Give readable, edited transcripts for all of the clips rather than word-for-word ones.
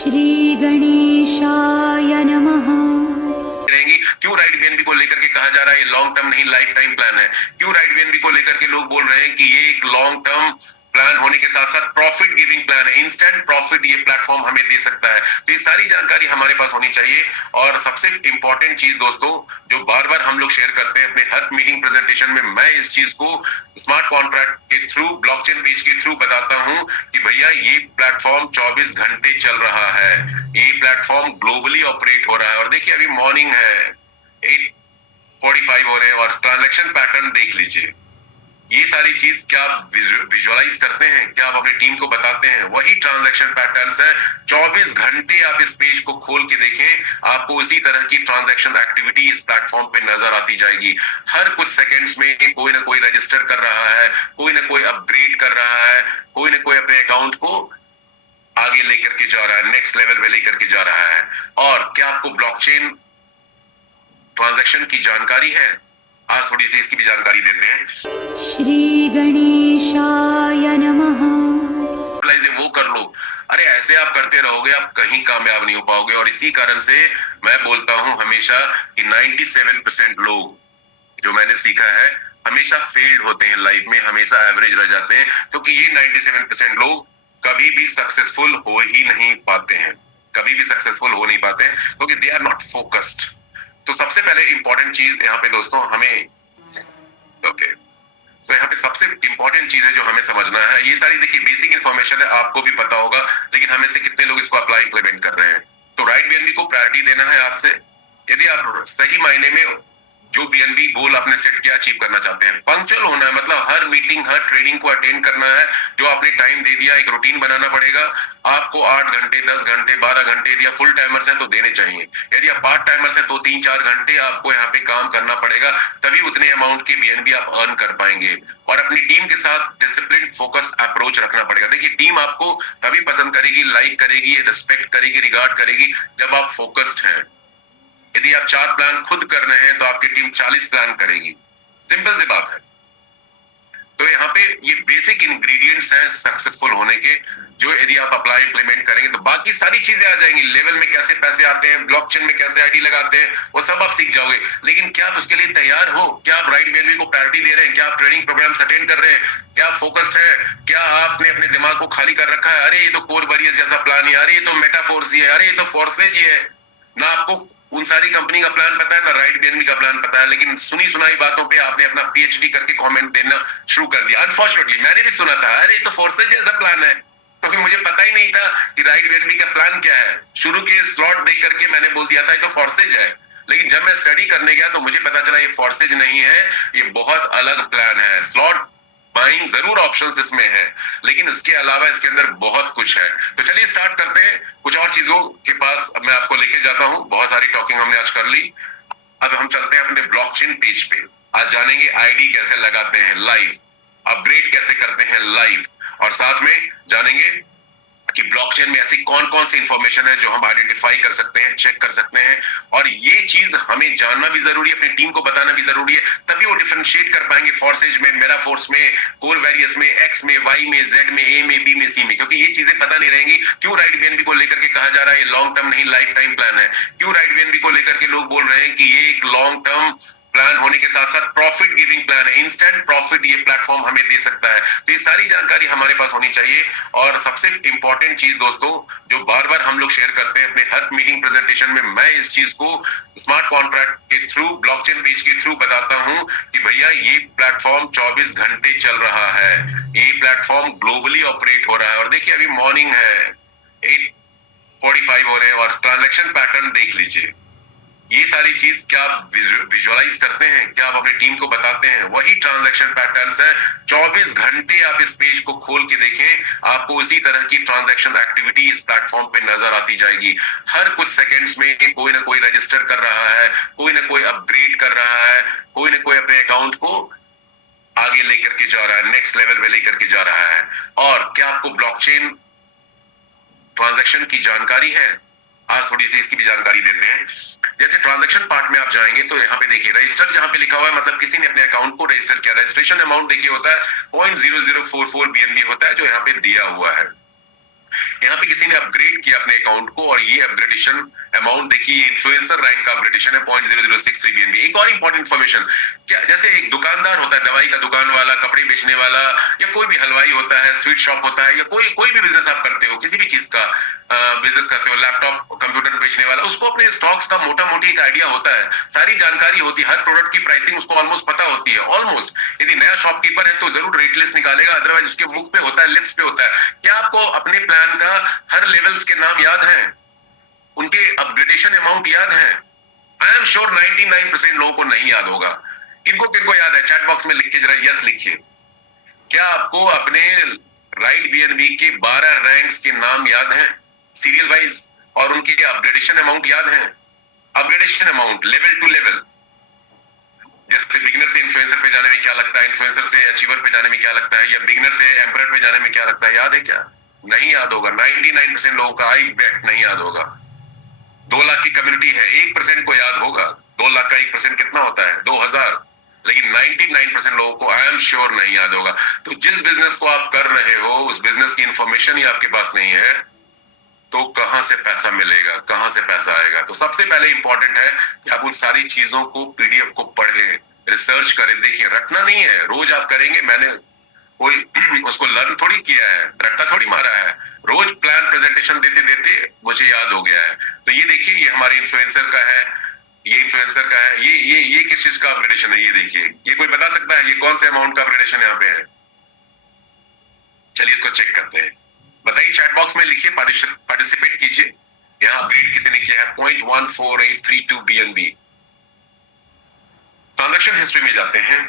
श्री गणेशाय नमः। रहेंगी। क्यों राइट बीएनबी को लेकर के कहा जा रहा है ये लॉन्ग टर्म नहीं लाइफ टाइम प्लान है? क्यों राइट बीएनबी को लेकर के लोग बोल रहे हैं कि ये एक लॉन्ग टर्म प्लान होने के साथ साथ प्रॉफिट गिविंग प्लान है, इंस्टेंट प्रॉफिट ये प्लेटफॉर्म हमें दे सकता है। तो ये सारी जानकारी हमारे पास होनी चाहिए। और सबसे इंपॉर्टेंट चीज दोस्तों, जो बार बार हम लोग शेयर करते हैं अपने हर मीटिंग प्रेजेंटेशन में, मैं इस चीज को स्मार्ट कॉन्ट्रैक्ट के थ्रू, ब्लॉकचेन पेज के थ्रू बताता हूं कि भैया ये प्लेटफॉर्म 24 घंटे चल रहा है, ये प्लेटफॉर्म ग्लोबली ऑपरेट हो रहा है। और देखिए अभी मॉर्निंग है, 8:45 हो रहे हैं और ट्रांजैक्शन पैटर्न देख लीजिए। ये सारी चीज क्या आप विजुअलाइज करते हैं? क्या आप अपनी टीम को बताते हैं? वही ट्रांजैक्शन पैटर्न्स है। 24 घंटे आप इस पेज को खोल के देखें, आपको उसी तरह की ट्रांजैक्शन एक्टिविटी इस प्लेटफॉर्म पे नजर आती जाएगी। हर कुछ सेकंड्स में कोई ना कोई रजिस्टर कर रहा है, कोई ना कोई अपग्रेड कर रहा है, कोई ना कोई अपने अकाउंट को आगे लेकर के जा रहा है, नेक्स्ट लेवल पे लेकर के जा रहा है। और क्या आपको ब्लॉकचेन ट्रांजैक्शन की जानकारी है? आज थोड़ी सी इसकी भी जानकारी देते हैं। श्री गणेशाय नमः। वो कर लो। अरे ऐसे आप करते रहोगे, आप कहीं कामयाब नहीं हो पाओगे। और इसी कारण से मैं बोलता हूं हमेशा कि 97% लोग, जो मैंने सीखा है, हमेशा फेल्ड होते हैं लाइफ में, हमेशा एवरेज रह जाते हैं, क्योंकि ये 97% लोग कभी भी सक्सेसफुल हो ही नहीं पाते हैं, कभी भी सक्सेसफुल हो नहीं पाते हैं, क्योंकि दे आर नॉट फोकस्ड। तो सबसे पहले इंपॉर्टेंट चीज यहाँ पे दोस्तों हमें तो यहाँ पे सबसे इंपॉर्टेंट चीज है जो हमें समझना है, ये सारी देखिए बेसिक इन्फॉर्मेशन है, आपको भी पता होगा, लेकिन हमें से कितने लोग इसको अप्लाई इंप्लीमेंट कर रहे हैं। तो राइट बीएनबी को प्रायोरिटी देना है आज से। यदि आप सही मायने में जो बीएनबी गोल आपने सेट किया अचीव करना चाहते हैं, पंक्चुअल होना है, मतलब हर मीटिंग हर ट्रेनिंग को अटेंड करना है, जो आपने टाइम दे दिया, एक रूटीन बनाना पड़ेगा। आपको 8 घंटे 10 घंटे 12 घंटे, यदि आप फुल टाइमर्स हैं तो देने चाहिए, यदि आप पार्ट टाइमर्स हैं तो 3-4 घंटे आपको यहाँ पे काम करना पड़ेगा, तभी उतने अमाउंट की बीएनबी आप अर्न कर पाएंगे। और अपनी टीम के साथ डिसिप्लिन फोकस्ड अप्रोच रखना पड़ेगा। देखिए टीम आपको तभी पसंद करेगी, लाइक करेगी, रिस्पेक्ट करेगी, रिगार्ड करेगी, जब आप फोकस्ड हैं। यदि आप 4 प्लान खुद कर रहे हैं तो आपकी टीम 40 प्लान करेगी। सिंपल सी बात है। तो यहाँ पे ये बेसिक इंग्रेडिएंट्स हैं सक्सेसफुल होने के, जो यदि आप अप्लाई इंप्लीमेंट करेंगे तो बाकी सारी चीजें आ जाएंगी। लेवल में कैसे पैसे आते हैं, ब्लॉकचेन में कैसे आईडी लगाते हैं, वो सब आप सीख जाओगे। लेकिन क्या आप उसके लिए तैयार हो? क्या आप राइट बीएनबी को प्रायोरिटी दे रहे हैं? क्या आप ट्रेनिंग प्रोग्राम्स अटेंड कर रहे हैं? क्या आप फोकस्ड है? क्या आपने अपने दिमाग को खाली कर रखा है? अरे ये तो कोर वॉरियर्स जैसा प्लान ही, अरे ये तो मेटाफोर्स ही है, अरे ये तो फोर्सेज ही है। ना आपको उन सारी कंपनी का प्लान पता है, ना राइट बीएनबी का प्लान पता है, लेकिन सुनी सुनाई बातों पे आपने अपना पीएचडी करके कमेंट देना शुरू कर दिया। अनफॉर्चुनेटली मैंने भी सुना था, अरे ये तो फोर्सेज जैसा प्लान है, क्योंकि मुझे पता ही नहीं था कि राइट बीएनबी का प्लान क्या है। शुरू के स्लॉट देख करके मैंने बोल दिया था ये तो फोर्सेज है, लेकिन जब मैं स्टडी करने गया तो मुझे पता चला ये फोर्सेज नहीं है, ये बहुत अलग प्लान है। स्लॉट बाइंग जरूर ऑप्शंस इसमें है, लेकिन इसके अलावा इसके अंदर बहुत कुछ है। तो चलिए स्टार्ट करते हैं। कुछ और चीजों के पास मैं आपको लेके जाता हूं। बहुत सारी टॉकिंग हमने आज कर ली, अब हम चलते हैं अपने ब्लॉकचेन पेज पे। आज जानेंगे आईडी कैसे लगाते हैं लाइव, अपग्रेड कैसे करते हैं लाइव, और साथ में जानेंगे कि ब्लॉकचेन में ऐसी कौन कौन सी इंफॉर्मेशन है जो हम आइडेंटिफाई कर सकते हैं, चेक कर सकते हैं। और ये चीज हमें जानना भी जरूरी है, अपनी टीम को बताना भी जरूरी है, तभी वो डिफरेंशिएट कर पाएंगे फोर्सेज में, मेगाफोर्स में, कोर वेरियस में, एक्स में, वाई में, जेड में, ए में, बी में, सी में। क्योंकि ये चीजें पता नहीं रहेंगी। क्यों राइट बीएनबी को लेकर के कहा जा रहा है ये लॉन्ग टर्म नहीं लाइफ टाइम प्लान है? क्यों राइट बीएनबी को लेकर के लोग बोल रहे हैं कि ये एक लॉन्ग टर्म प्लान होने के साथ साथ प्रॉफिट गिविंग प्लान है, इंस्टेंट प्रॉफिट ये प्लेटफॉर्म हमें दे सकता है। तो ये सारी जानकारी हमारे पास होनी चाहिए। और सबसे इंपॉर्टेंट चीज दोस्तों, जो बार बार हम लोग शेयर करते हैं अपने हर मीटिंग प्रेजेंटेशन में, मैं इस चीज को स्मार्ट कॉन्ट्रैक्ट के थ्रू, ब्लॉकचेन पेज के थ्रू बताता हूं कि भैया ये प्लेटफॉर्म 24 घंटे चल रहा है, ये प्लेटफॉर्म ग्लोबली ऑपरेट हो रहा है। और देखिए अभी मॉर्निंग है, 8:45 हो रहे हैं और ट्रांजैक्शन पैटर्न देख लीजिए। ये सारी चीज क्या आप विजुअलाइज करते हैं? क्या आप अपनी टीम को बताते हैं? वही ट्रांजैक्शन पैटर्न्स है। 24 घंटे आप इस पेज को खोल के देखें, आपको उसी तरह की ट्रांजैक्शन एक्टिविटी इस प्लेटफॉर्म पे नजर आती जाएगी। हर कुछ सेकंड्स में कोई ना कोई रजिस्टर कर रहा है, कोई ना कोई अपग्रेड कर रहा है, कोई ना कोई अपने अकाउंट को आगे लेकर के जा रहा है, नेक्स्ट लेवल पे लेकर के जा रहा है। और क्या आपको ब्लॉकचेन ट्रांजैक्शन की जानकारी है? आज थोड़ी सी इसकी भी जानकारी देते हैं। जैसे ट्रांजैक्शन पार्ट में आप जाएंगे तो यहाँ पे देखिए रजिस्टर जहां पे लिखा हुआ है, मतलब किसी ने अपने अकाउंट को रजिस्टर किया। रजिस्ट्रेशन अमाउंट देखिए होता है 0.0044 बीएनबी होता है, जो यहाँ पे दिया हुआ है। यहाँ पे किसी ने अपग्रेड किया अपने अकाउंट को, और ये अपग्रेडेशन अमाउंट देखिए, ये इन्फ्लुएंसर रैंक का अपग्रेडेशन है 0.0063 BNB। एक और इंपॉर्टेंट इन्फॉर्मेशन, क्या जैसे एक दुकानदार होता है, दवाई का दुकान वाला, कपड़े बेचने वाला, या कोई भी हलवाई होता है, स्वीट शॉप होता है, या कोई भी बिजनेस आप करते हो, किसी भी चीज का बिजनेस करते हो, लैपटॉप कंप्यूटर बेचने वाला, उसको अपने स्टॉक्स का मोटा मोटी एक आइडिया होता है, सारी जानकारी होती है, हर प्रोडक्ट की प्राइसिंग उसको ऑलमोस्ट पता होती है, ऑलमोस्ट। यदि नया शॉपकीपर है तो जरूर रेट लिस्ट निकालेगा, अदरवाइज उसके मुख पे होता है, लिप्स पे होता है। क्या आपको अपने प्लान का हर लेवल्स के नाम याद है, उनके अपग्रेडेशन अमाउंट याद है? आई एम श्योर 99% लोगों को नहीं याद होगा। किनको किनको याद है? चैट बॉक्स में लिख के जरा यस लिखिए। क्या आपको अपने राइट बीएनबी के 12 रैंक्स के नाम याद हैं सीरियल वाइज, और उनके अपग्रेडेशन अमाउंट याद है? Upgradation amount level to level, जैसे बिगिनर से इन्फ्लुएंसर पे जाने में क्या लगता है, इन्फ्लुएंसर से अचीवर पे जाने में क्या लगता है, या बिगिनर से एम्परर पे जाने में क्या लगता है, याद है क्या? नहीं याद होगा। 99% लोगों का आई बेट नहीं याद होगा। 2 लाख की कम्युनिटी है, 1% को याद होगा। 2 लाख का 1% कितना होता है? 2000। लेकिन 99% लोगों को आई एम श्योर नहीं याद होगा। तो जिस बिजनेस को आप कर रहे हो, उस बिजनेस की इंफॉर्मेशन ही आपके पास नहीं है, तो कहां से पैसा मिलेगा, कहां से पैसा आएगा? तो सबसे पहले इंपॉर्टेंट है कि आप उन सारी चीजों को, पीडीएफ को पढ़ें, रिसर्च करें, देखिए। रटना नहीं है, रोज आप करेंगे, मैंने कोई उसको लर्न थोड़ी किया है, रट्टा थोड़ी मारा है। रोज प्लान प्रेजेंटेशन देते देते मुझे याद हो गया है। तो ये देखिए, ये हमारे इन्फ्लुएंसर का है, ये इन्फ्लुएंसर का है, ये किस चीज का अपग्रेडेशन है? ये देखिए, ये कोई बता सकता है ये कौन से अमाउंट का अपग्रेडेशन यहाँ पे है? चलिए इसको चेक करते हैं। बताइए, चैट बॉक्स में लिखिए, पार्टिसिपेट कीजिए। यहाँ अपग्रेड किसी ने किया है 0.14832 BNB। ट्रांजैक्शन हिस्ट्री में जाते हैं,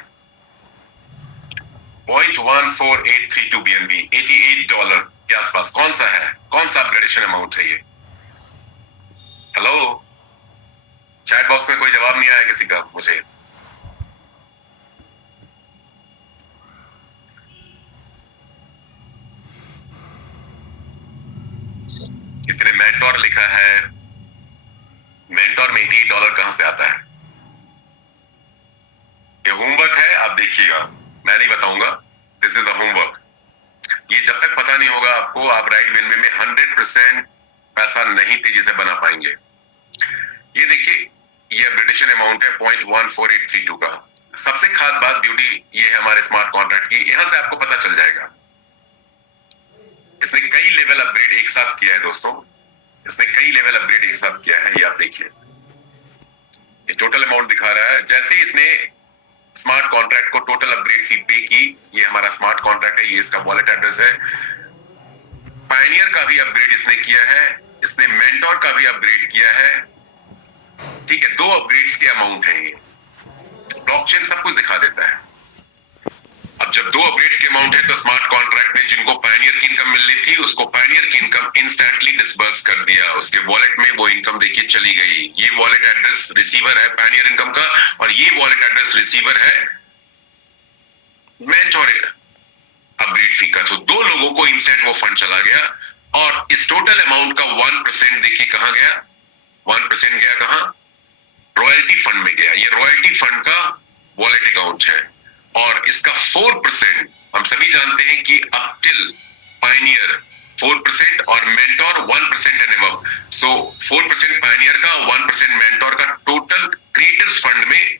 0.14832 BNB, $88 के आसपास। कौन सा है, कौन सा अपग्रेडेशन अमाउंट है ये? हेलो, चैट बॉक्स में कोई जवाब नहीं आया किसी का मुझे। किसी ने मेंटोर लिखा है। मेंटोर में $88 कहां से आता है? ये होमवर्क है, आप देखिएगा, मैं नहीं बताऊंगा। This is the homework. ये जब तक पता नहीं होगा आपको, आप राइट बीएनबी में 100% पैसा नहीं तेजी से बना पाएंगे। ये देखिए, ये अपग्रेडेशन अमाउंट है 0.14832 का। सबसे खास बात, ब्यूटी ये है हमारे स्मार्ट कॉन्ट्रैक्ट की, यहां से आपको पता चल जाएगा। इसने कई लेवल अपग्रेड एक साथ किया है दोस्तों, इसने कई लेवल अपग्रेड एक साथ किया है। ये आप देखिए, ये टोटल अमाउंट दिखा रहा है। जैसे इसने स्मार्ट कॉन्ट्रैक्ट को टोटल अपग्रेड फी पे की, ये हमारा स्मार्ट कॉन्ट्रैक्ट है, ये इसका वॉलेट एड्रेस है। पायनियर का भी अपग्रेड इसने किया है, इसने मेंटोर का भी अपग्रेड किया है। ठीक है, 2 अपग्रेड्स के अमाउंट है ये। ब्लॉकचेन सब कुछ दिखा देता है। अब जब 2 अपग्रेड्स के अमाउंट है, तो स्मार्ट कॉन्ट्रैक्ट ने जिनको पायनियर की इनकम मिलनी थी, उसको पायनियर की इनकम इंस्टेंटली डिस्बर्स कर दिया। उसके वॉलेट में वो इनकम देखिए चली गई। ये वॉलेट एड्रेस रिसीवर है पायनियर इनकम का, और ये वॉलेट एड्रेस रिसीवर है मेंटोर अपग्रेड फी का। तो 2 लोगों को इंस्टेंट वो फंड चला गया, और इस टोटल अमाउंट का 1% देखिए कहां गया। 1% गया कहां? रॉयल्टी फंड में गया। ये रॉयल्टी फंड का वॉलेट अकाउंट है, और इसका 4% हम सभी जानते हैं कि अप टिल पायनियर 4% और mentor 1% and above. So 4% Pioneer का, 1% मेंटोर का, टोटल क्रिएटर्स फंड में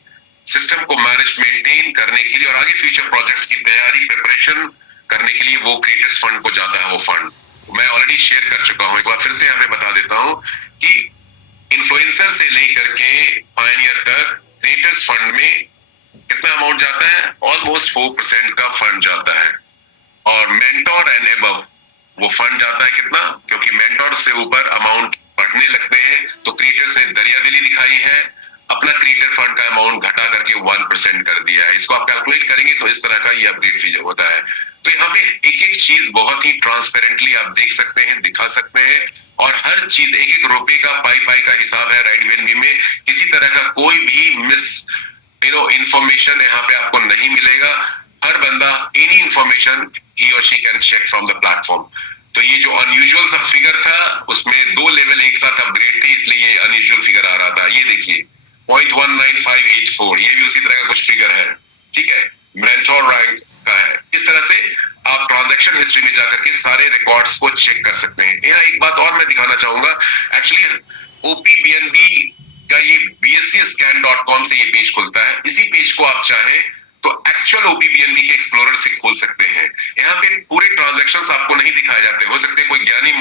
सिस्टम को मैनेज मेंटेन करने के लिए और आगे फ्यूचर प्रोजेक्ट्स की तैयारी प्रिपरेशन करने के लिए वो क्रिएटर्स फंड को जाता है। वो फंड मैं ऑलरेडी शेयर कर चुका हूं, एक बार फिर से यहाँ पे बता देता हूं कि इन्फ्लुएंसर से लेकर के पायनियर तक क्रिएटर्स फंड में कितना अमाउंट जाता है? ऑलमोस्ट 4% का फंड जाता है। और मेंटोर एंड अबव वो फंड जाता है कितना? क्योंकि मेंटोर से ऊपर अमाउंट बढ़ने लगते हैं, तो क्रिएटर्स ने दरियादिली दिखाई है, अपना क्रिएटर फंड का अमाउंट घटा करके 1% कर दिया है। इसको आप कैलकुलेट करेंगे तो इस तरह का ये अपग्रेड फी होता है। तो यहाँ पे एक एक चीज बहुत ही ट्रांसपेरेंटली आप देख सकते हैं, दिखा सकते हैं, और हर चीज एक एक रुपए का पाई का हिसाब है राइट बीएनबी में। किसी तरह का कोई भी मिस इंफॉर्मेशन यहाँ पे आपको नहीं मिलेगा। हर बंदा एनी इंफॉर्मेशन ही और she can check from the platform. तो ये जो अनयूजुअल सा फिगर था, उसमें 2 लेवल एक साथ अपग्रेड थे, इसलिए ये अनयूजुअल फिगर आ रहा था। ये देखिए 0.19584, ये भी उसी तरह का कुछ फिगर है। ठीक है, मेंटोर रैंक का है। इस तरह से आप ट्रांजैक्शन हिस्ट्री हिस्ट्री में जाकर के सारे रिकॉर्ड्स को चेक कर सकते हैं। यहाँ एक बात और मैं दिखाना चाहूंगा, एक्चुअली OPBNB का ये bscscan.com से ये पेज खुलता है। इसी पेज को आप चाहे तो एक्चुअल OPBNB के एक्सप्लोरर से खोल सकते हैं। यहाँ पे पूरे ट्रांजैक्शंस आपको नहीं दिखाए जाते। हो सकते कोई ज्ञानी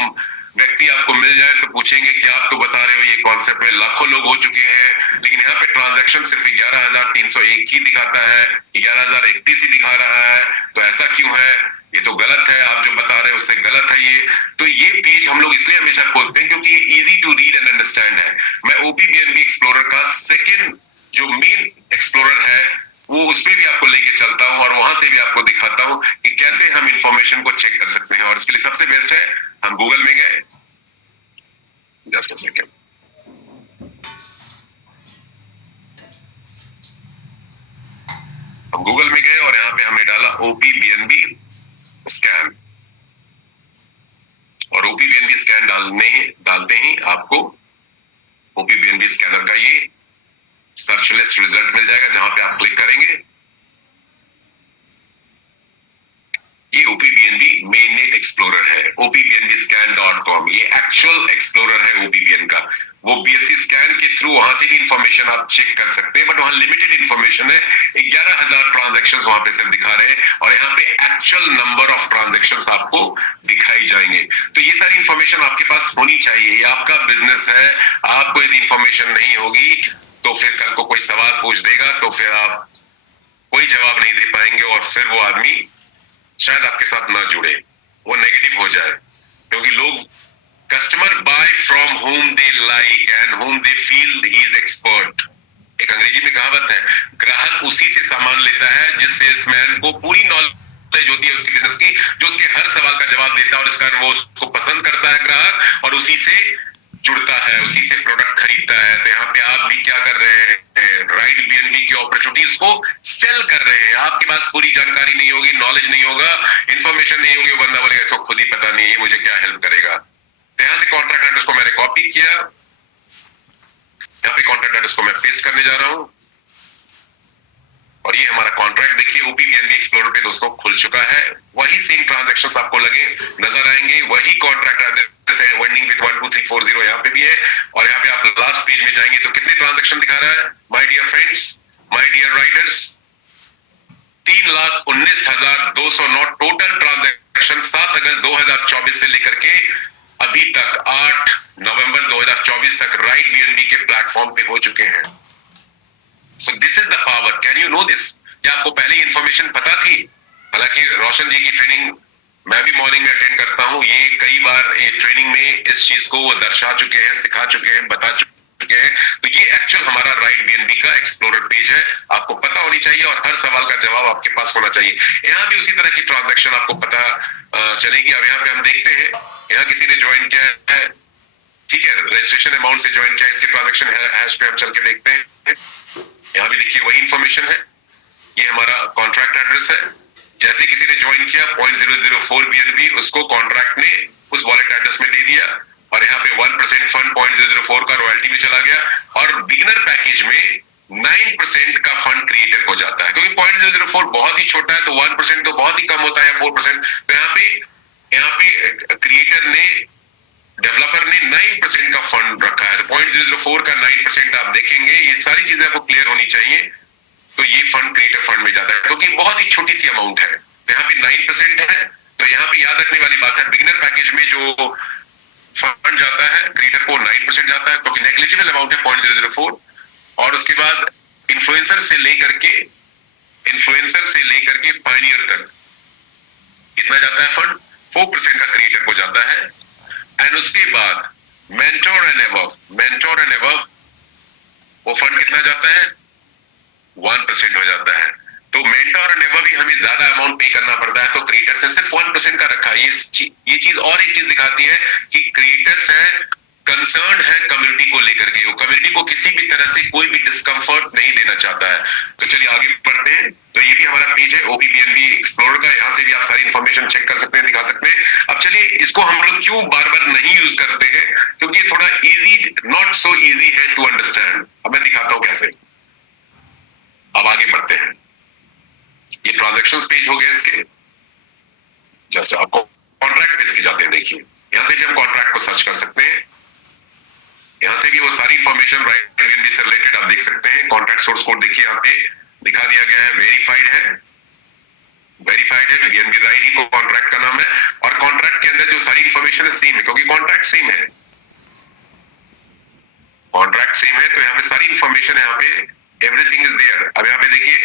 व्यक्ति आपको मिल जाए तो पूछेंगे कि आप तो बता रहे हो ये कॉन्सेप्ट में लाखों लोग हो चुके हैं, लेकिन यहाँ पे ट्रांजैक्शन सिर्फ 11,301 ही दिखाता है, 11,031 ही दिखा रहा है, तो ऐसा क्यों है? ये तो गलत है, आप जो बता रहे हैं उससे गलत है ये। तो ये पेज हम लोग इसलिए हमेशा खोलते हैं क्योंकि ये easy to read and understand है। मैं OPBNB एक्सप्लोरर का सेकेंड जो मेन एक्सप्लोरर है वो उस पर भी आपको लेके चलता हूँ और वहां से भी आपको दिखाता हूँ कि कैसे हम इंफॉर्मेशन को चेक कर सकते हैं। और इसके लिए सबसे बेस्ट है हम गूगल में गए, जस्ट अ सेकेंड, हम गूगल में गए और यहाँ पे हमने डाला OPBNB स्कैन, और OPBNB स्कैन डालते ही आपको OPBNB स्कैनर का ये सर्च लिस्ट रिजल्ट मिल जाएगा, जहां पे आप क्लिक करेंगे ये OPBNB मेननेट एक्सप्लोरर है, OPBNBscan.com, ये एक्चुअल एक्सप्लोरर है OPBN का। वो BSC स्कैन के थ्रू वहां से भी इंफॉर्मेशन आप चेक कर सकते हैं, बट वहां लिमिटेड इंफॉर्मेशन है। 11,000 ट्रांजैक्शंस वहां पे सिर्फ दिखा रहे हैं और यहाँ पे एक्चुअल नंबर ऑफ ट्रांजैक्शंस आपको दिखाई जाएंगे। तो ये सारी इंफॉर्मेशन आपके पास होनी चाहिए, ये आपका बिजनेस है। आपको यदि इंफॉर्मेशन नहीं होगी तो फिर कल को कोई सवाल पूछ देगा तो फिर आप कोई जवाब नहीं दे पाएंगे और फिर वो आदमी शायद आपके साथ ना जुड़े, वो नेगेटिव हो जाए। क्योंकि लोग customer bye from home they like and home they feel he is expert. एक अंग्रेजी में कहावत है, ग्राहक उसी से सामान लेता है जिस सेल्समैन को पूरी नॉलेज होती है उसके बिजनेस की, जो उसके हर सवाल का जवाब देता है और इस कारण वो उसको पसंद करता है ग्राहक और उसी से जुड़ता है, उसी से प्रोडक्ट खरीदता है। तो यहाँ पे आप भी क्या कर रहे हैं, राइट BNB की अपॉर्चुनिटीज को सेल कर रहे हैं। आपके पास पूरी जानकारी नहीं होगी, नॉलेज नहीं होगा, इंफॉर्मेशन नहीं होगी, वो बंदा बोलेगा इसको खुद ही पता नहीं है, ये मुझे क्या हेल्प करेगा। तो यहाँ से कॉन्ट्रैक्ट एड्रेस को मैंने कॉपी किया, यहाँ पे कॉन्ट्रैक्ट एड्रेस को मैं पेस्ट करने जा रहा हूँ और ये हमारा कॉन्ट्रैक्ट देखिए OPBNB एक्सप्लोरर पे दोस्तों खुल चुका है। वही सेम ट्रांजैक्शंस आपको लगे नजर आएंगे, वही कॉन्ट्रैक्ट एड्रेस है, वेंडिंग विद 12340 यहाँ पे भी है। और यहाँ पे आप लास्ट पेज में जाएंगे तो कितने ट्रांजैक्शन दिखा रहा है, my dear friends, my dear riders, 3,19,209 total transaction 7 अगस्त 2024 से लेकर के अभी तक 8 नवंबर 2024 तक राइट BNB के प्लेटफॉर्म पे हो चुके हैं। So this is the power, can you know this? क्या आपको पहले इंफॉर्मेशन पता थी? हालांकि रोशन जी की ट्रेनिंग मैं भी मॉर्निंग में अटेंड करता हूं, ये कई बार ये ट्रेनिंग में इस चीज को वो दर्शा चुके हैं, सिखा चुके हैं, बता चुके हैं। तो ये एक्चुअल हमारा राइट BNB का एक्सप्लोरर पेज है, आपको पता होनी चाहिए और हर सवाल का जवाब आपके पास होना चाहिए। यहाँ भी उसी तरह की ट्रांजैक्शन आपको पता चलेगी। अब यहाँ पे हम देखते हैं, यहाँ किसी ने ज्वाइन किया है, ठीक है, रजिस्ट्रेशन अमाउंट से ज्वाइन किया, इसके ट्रांजैक्शन हैश पे हम चल के देखते हैं। यहाँ भी देखिए वही इंफॉर्मेशन है, ये हमारा कॉन्ट्रैक्ट एड्रेस है। जैसे किसी ने ज्वाइन किया 0.004 BNB, उसको कॉन्ट्रैक्ट ने उस वॉलेट एड्रेस में दे दिया और यहाँ पे 1% फंड 0.004 का रॉयल्टी भी चला गया और बिगिनर पैकेज में 9% का फंड क्रिएटर हो जाता है। क्योंकि 0.004 बहुत ही छोटा है तो 1% तो बहुत ही कम होता है, 4%। तो यहाँ पे क्रिएटर ने, डेवलपर ने 9% का फंड रखा है। 0.004 का 9% आप देखेंगे, ये सारी चीजें आपको क्लियर होनी चाहिए। तो ये फंड क्रिएटर फंड में जाता है क्योंकि बहुत ही छोटी सी अमाउंट है, तो यहाँ पे 9% है। तो यहाँ पे याद रखने वाली बात है, बिगिनर पैकेज में जो फंड जाता है क्रिएटर को 9% जाता है क्योंकि नेग्लिजिबल अमाउंट है 0.004। और उसके बाद इन्फ्लुएंसर से लेकर के पायनियर तक कितना जाता है फंड, 4% का क्रिएटर को जाता है। एंड उसके बाद मेंटोर एंड अबव वो फंड कितना जाता है, 1% हो जाता है। तो मेंटोर एंड अबव भी हमें ज्यादा अमाउंट पे करना पड़ता है, तो क्रिएटर से सिर्फ 1% का रखा है। ये चीज और एक चीज दिखाती है कि क्रिएटर्स है कंसर्न है कम्युनिटी को लेकर के, वो कम्युनिटी को किसी भी तरह से कोई भी डिस्कंफर्ट नहीं देना चाहता है। तो चलिए आगे बढ़ते हैं। तो ये भी हमारा पेज है OPBNB एक्सप्लोरर का, यहाँ से भी आप सारी इंफॉर्मेशन चेक कर सकते हैं, दिखा सकते हैं। अब चलिए इसको हम लोग क्यों बार बार नहीं यूज करते हैं, क्योंकि थोड़ा इजी, नॉट सो इजी है टू अंडरस्टैंड। अब मैं दिखाता हूं कैसे। अब आगे बढ़ते हैं, ये ट्रांजैक्शंस पेज हो गए इसके, जस्ट आपको इंफॉर्मेशन राइट बीएनबी से रिलेटेड आप देख सकते हैं। कॉन्ट्रैक्ट सोर्स कोड देखिए यहाँ पे दिखा दिया गया है, वेरीफाइड है बीएनबी राइट ही कॉन्ट्रैक्ट का नाम है, और कॉन्ट्रैक्ट के अंदर जो सारी इंफॉर्मेशन है सेम है, क्योंकि कॉन्ट्रैक्ट सेम है, कॉन्ट्रैक्ट सेम है, तो यहाँ पे सारी इंफॉर्मेशन यहाँ पे एवरीथिंग इज देयर। अब यहाँ पे देखिए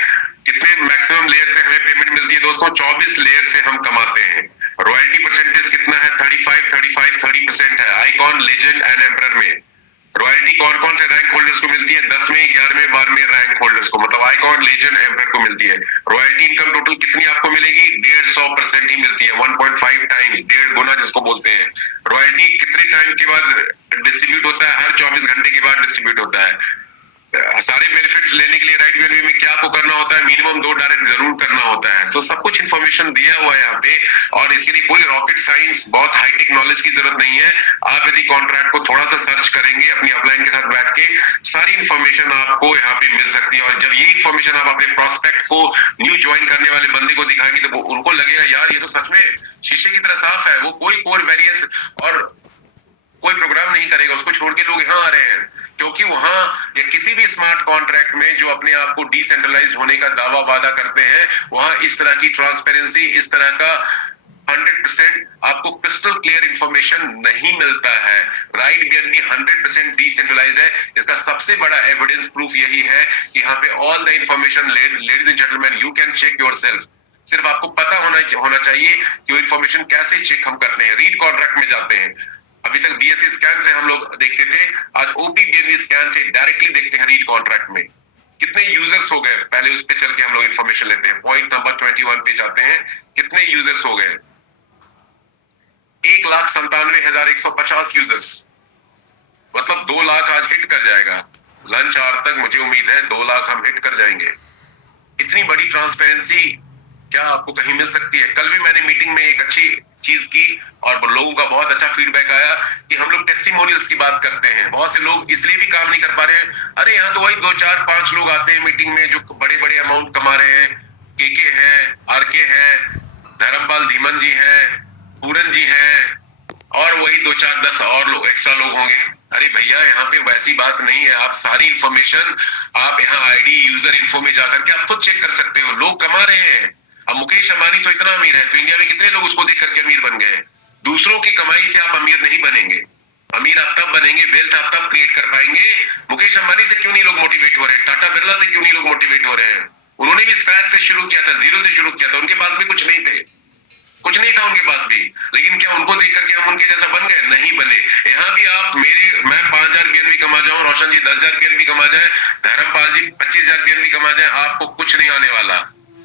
कितने मैक्सिमम लेयर से हमें पेमेंट मिलती है दोस्तों, 24 लेयर से हम कमाते हैं। रॉयल्टी परसेंटेज कितना है? 30% है। आइकॉन, लेजेंड एंड एम्परर में रॉयल्टी कौन कौन से रैंक होल्डर्स को मिलती है? 10वें, 11वें, 12वें रैंक होल्डर्स को, मतलब आइकॉन, लेजेंड, एम्परर को मिलती है। रॉयल्टी इनकम टोटल कितनी आपको मिलेगी? 150% ही मिलती है, 1.5 टाइम्स, 1.5 गुना जिसको बोलते हैं। रॉयल्टी कितने टाइम के बाद डिस्ट्रीब्यूट होता है? हर 24 घंटे के बाद डिस्ट्रीब्यूट होता है। सारे बेनिफिट्स लेने के लिए राइट बीएनबी में क्या आपको करना होता है? मिनिमम 2 डायरेक्ट जरूर करना होता है। तो सब कुछ इन्फॉर्मेशन दिया हुआ है यहाँ पे, और इसके लिए कोई रॉकेट साइंस, बहुत हाईटेक नॉलेज की जरूरत नहीं है। आप यदि कॉन्ट्रैक्ट को थोड़ा सा सर्च करेंगे अपनी अपलाइन के साथ बैठ के, सारी इन्फॉर्मेशन आपको यहाँ पे मिल सकती है। और जब ये इन्फॉर्मेशन आप अपने प्रोस्पेक्ट को, न्यू ज्वाइन करने वाले बंदे को दिखाएंगे, तो उनको लगेगा यार ये तो सच में शीशे की तरह साफ है। वो कोई कोर वेरिएंस और कोई प्रोग्राम नहीं करेगा, उसको छोड़ के लोग यहाँ आ रहे हैं, क्योंकि वहां या किसी भी स्मार्ट कॉन्ट्रैक्ट में जो अपने आप को डिसेंट्रलाइज्ड होने का दावा वादा करते हैं, वहां इस तरह की ट्रांसपेरेंसी, इस तरह का 100% आपको क्रिस्टल क्लियर इंफॉर्मेशन नहीं मिलता है। राइट बीएनबी 100% डिसेंट्रलाइज्ड है। इसका सबसे बड़ा एविडेंस प्रूफ यही है कि यहाँ पे all the information, ladies and gentleman, you can check yourself. सिर्फ आपको पता होना चाहिए कि वो इंफॉर्मेशन कैसे चेक हम करते हैं। रीड कॉन्ट्रैक्ट में जाते हैं, अभी तक बीएससी स्कैन से हम लोग देखते थे, आज ओपी बीएनबी स्कैन से डायरेक्टली देखते हैं रीड कॉन्ट्रैक्ट में। कितने यूजर्स हो गए, पहले उस पे चल के हम लोग इंफॉर्मेशन लेते हैं। पॉइंट नंबर 21 पे जाते हैं, कितने यूजर्स हो गए? 1,97,150 यूजर्स, मतलब 2 लाख आज हिट कर जाएगा। लंच आवर तक मुझे उम्मीद है 2 लाख हम हिट कर जाएंगे। इतनी बड़ी ट्रांसपेरेंसी क्या आपको कहीं मिल सकती है? कल भी मैंने मीटिंग में एक अच्छी चीज की और लोगों का बहुत अच्छा फीडबैक आया कि हम लोग टेस्टिमोनियल्स की बात करते हैं। बहुत से लोग इसलिए भी काम नहीं कर पा रहे हैं, अरे यहाँ तो वही 2, 4, 5 लोग आते हैं मीटिंग में जो बड़े बड़े अमाउंट कमा रहे हैं। केके है, आरके है, धर्मपाल धीमन जी है, पूरन जी है, और वही 2, 4, 10 और लोग एक्स्ट्रा लोग होंगे। अरे भैया यहाँ पे वैसी बात नहीं है। आप सारी इंफॉर्मेशन आप यहाँ आईडी, यूजर इन्फो में जाकर के आप खुद चेक कर सकते हो। लोग कमा रहे हैं। अब मुकेश अंबानी तो इतना अमीर है, तो इंडिया में कितने लोग उसको देख करके अमीर बन गए? दूसरों की कमाई से आप अमीर नहीं बनेंगे। अमीर आप तब बनेंगे, वेल्थ आप तब क्रिएट कर पाएंगे। मुकेश अंबानी से क्यों नहीं लोग मोटिवेट हो रहे हैं? टाटा बिरला से क्यों नहीं लोग मोटिवेट हो रहे हैं? उन्होंने भी स्क्रैच से शुरू किया था, 0 से शुरू किया था। उनके पास भी कुछ नहीं थे, कुछ नहीं था उनके पास भी, लेकिन क्या उनको देख करके हम उनके जैसा बन गए? नहीं बने। यहाँ भी आप मैं 5,000 बीएनबी कमा जाऊं, रोशन जी 10,000 बीएनबी कमा जाए, धर्मपाल जी 25,000 बीएनबी कमा जाए, आपको कुछ नहीं आने वाला।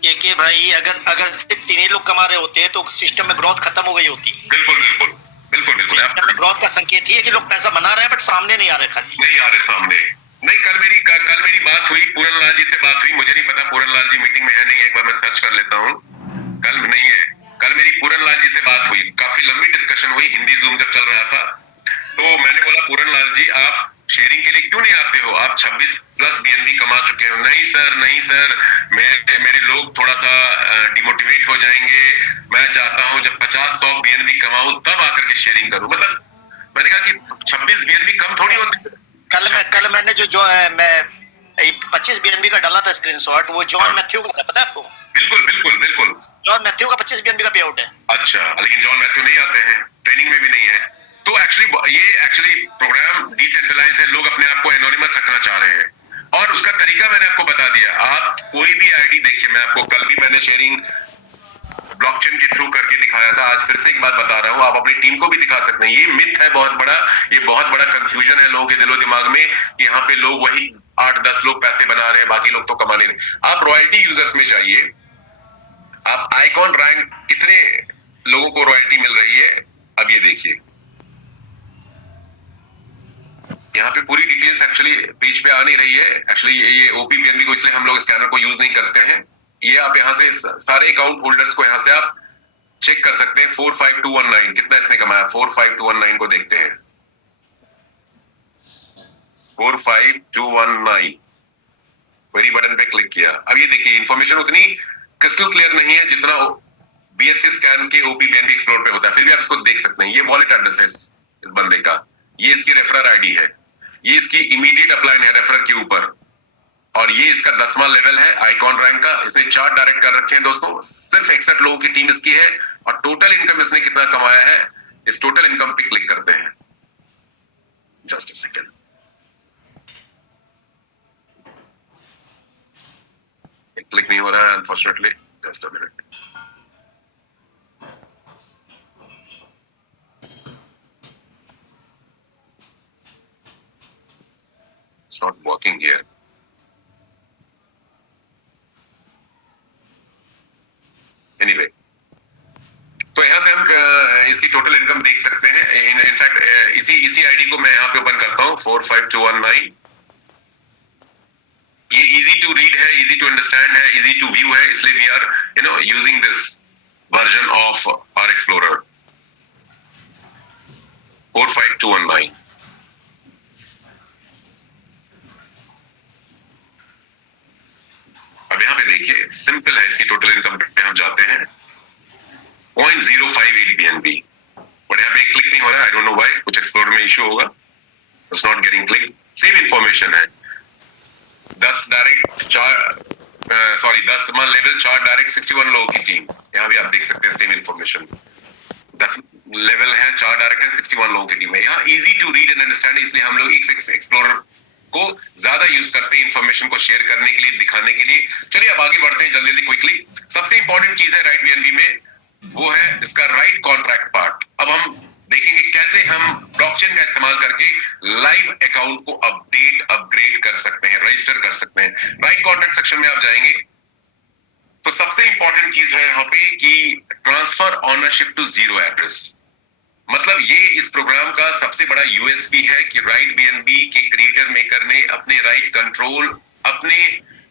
के भाई अगर सिर्फ 3 ही लोग कमा रहे होते हैं तो सिस्टम में ग्रोथ खत्म हो गई होती। बिल्कुल बिल्कुल बिल्कुल बिल्कुल। सिस्टम में ग्रोथ का संकेत ही है कि लोग पैसा बना रहे हैं बट सामने नहीं आ रहे, खाली नहीं आ रहे सामने। नहीं, कल मेरी बात हुई, पूरन लाल जी से बात हुई। मुझे नहीं पता पूरन लाल जी मीटिंग में है नहीं है, एक बार मैं सर्च कर लेता हूँ। कल नहीं है, कल मेरी पूरन लाल जी से बात हुई, काफी लंबी डिस्कशन हुई, हिंदी जूम जब चल रहा था। तो मैंने बोला पूरन लाल जी आप शेयरिंग के लिए क्यों नहीं आते हो? आप 26+ बीएनबी कमा चुके हो। नहीं सर, मेरे लोग थोड़ा सा डिमोटिवेट हो जाएंगे। मैं चाहता हूं जब 50-100 बीएनबी कमाऊं तब आकर के शेयरिंग करूं। मतलब मैंने कहा कि 26 बीएनबी कम थोड़ी होती। कल मैंने जो मैं 25 बीएनबी का डाला था स्क्रीनशॉट, वो जॉन मैथ्यू का था, पता है आपको? बिल्कुल। जॉन मैथ्यू का 25 बीएनबी का पे आउट है। अच्छा, लेकिन जॉन मैथ्यू नहीं आते हैं, ट्रेनिंग में भी नहीं है। तो एक्चुअली प्रोग्राम डिसेंट्रलाइज है, लोग अपने आप को एनोनिमस रखना चाह रहे हैं, और उसका तरीका मैंने आपको बता दिया। आप कोई भी आईडी देखिए, मैं आपको कल भी मैंने शेयरिंग ब्लॉकचेन के थ्रू करके दिखाया था, आज फिर से एक बात बता रहा हूँ, आप अपनी टीम को भी दिखा सकते हैं। ये मिथ है बहुत बड़ा, ये बहुत बड़ा कंफ्यूजन है लोगों के दिलो दिमाग में, यहाँ पे लोग वही 8-10 लोग पैसे बना रहे हैं, बाकी लोग तो कमाने नहीं। आप रॉयल्टी यूजर्स में जाइए, आप आइकॉन रैंक कितने लोगों को रॉयल्टी मिल रही है, अब ये देखिए। यहाँ पे पूरी डिटेल्स एक्चुअली पेज पे आ नहीं रही है। एक्चुअली ये ओपी बीएनबी को इसलिए हम लोग स्कैनर को यूज नहीं करते हैं। ये आप यहाँ से सारे अकाउंट होल्डर्स को यहाँ से आप चेक कर सकते हैं। 45219 कितना इसने कमाया, 45219 को देखते हैं। 45219 क्वेरी बटन पे क्लिक किया। अब ये देखिए इंफॉर्मेशन उतनी क्रिस्टल क्लियर नहीं है जितना बीएससी स्कैन के ओपी बीएनबी एक्सप्लोर पे होता है, फिर भी आप इसको देख सकते हैं। ये वॉलेट एड्रेस है इस बंदे का, ये इसकी रेफरर आईडी है। ये इसकी इमीडिएट अपलाइन है रेफरर के ऊपर, और ये इसका 10वां लेवल है आइकॉन रैंक का। इसने चार्ट डायरेक्ट कर रखे हैं दोस्तों, सिर्फ 61 लोगों की टीम इसकी है, और टोटल इनकम इसने कितना कमाया है, इस टोटल इनकम पे क्लिक करते हैं। जस्ट अ सेकेंड, क्लिक नहीं हो रहा है unfortunately, just a minute. It's not working here. Anyway, तो यहाँ से हम इसकी टोटल इनकम देख सकते हैं। इनफैक्ट इसी आईडी को मैं यहाँ पे ओपन करता हूँ, 45219। ये इजी टू रीड है, इजी टू अंडरस्टैंड है, इजी टू व्यू है, इसलिए we are using this version of our explorer 45219। अब यहाँ पे देखिए, सिंपल है, इसकी टोटल इनकम पे हम जाते हैं 0.058 BNB, और यहाँ पे क्लिक नहीं हो रहा है, आई डोंट नो व्हाई, कुछ एक्सप्लोरर में इशू होगा, it's not getting click. Same information है, 10 लेवल 4 डायरेक्ट 61 लोगों की टीम, यहाँ भी आप देख सकते हैं सेम इंफॉर्मेशन। 10 लेवल है, 4 डायरेक्ट है, 61 लोगों की टीम है। यहाँ easy to read and understand, इसलिए हम लोग एक्सप्लोरर को ज्यादा यूज करते हैं इंफॉर्मेशन को शेयर करने के लिए, दिखाने के लिए। चलिए अब आगे बढ़ते हैं जल्दी जल्दी क्विकली। सबसे इंपॉर्टेंट चीज है राइट BNB में, वो है इसका राइट कॉन्ट्रैक्ट पार्ट। अब हम देखेंगे कैसे हम ब्लॉकचेन का इस्तेमाल करके लाइव अकाउंट को अपग्रेड कर सकते हैं, रजिस्टर कर सकते हैं। राइट कॉन्ट्रैक्ट सेक्शन में आप जाएंगे तो सबसे इंपॉर्टेंट चीज है यहाँ पे कि transfer ownership to zero address. मतलब ये इस प्रोग्राम का सबसे बड़ा यूएसपी है कि राइट BNB के क्रिएटर मेकर ने अपने राइट कंट्रोल अपने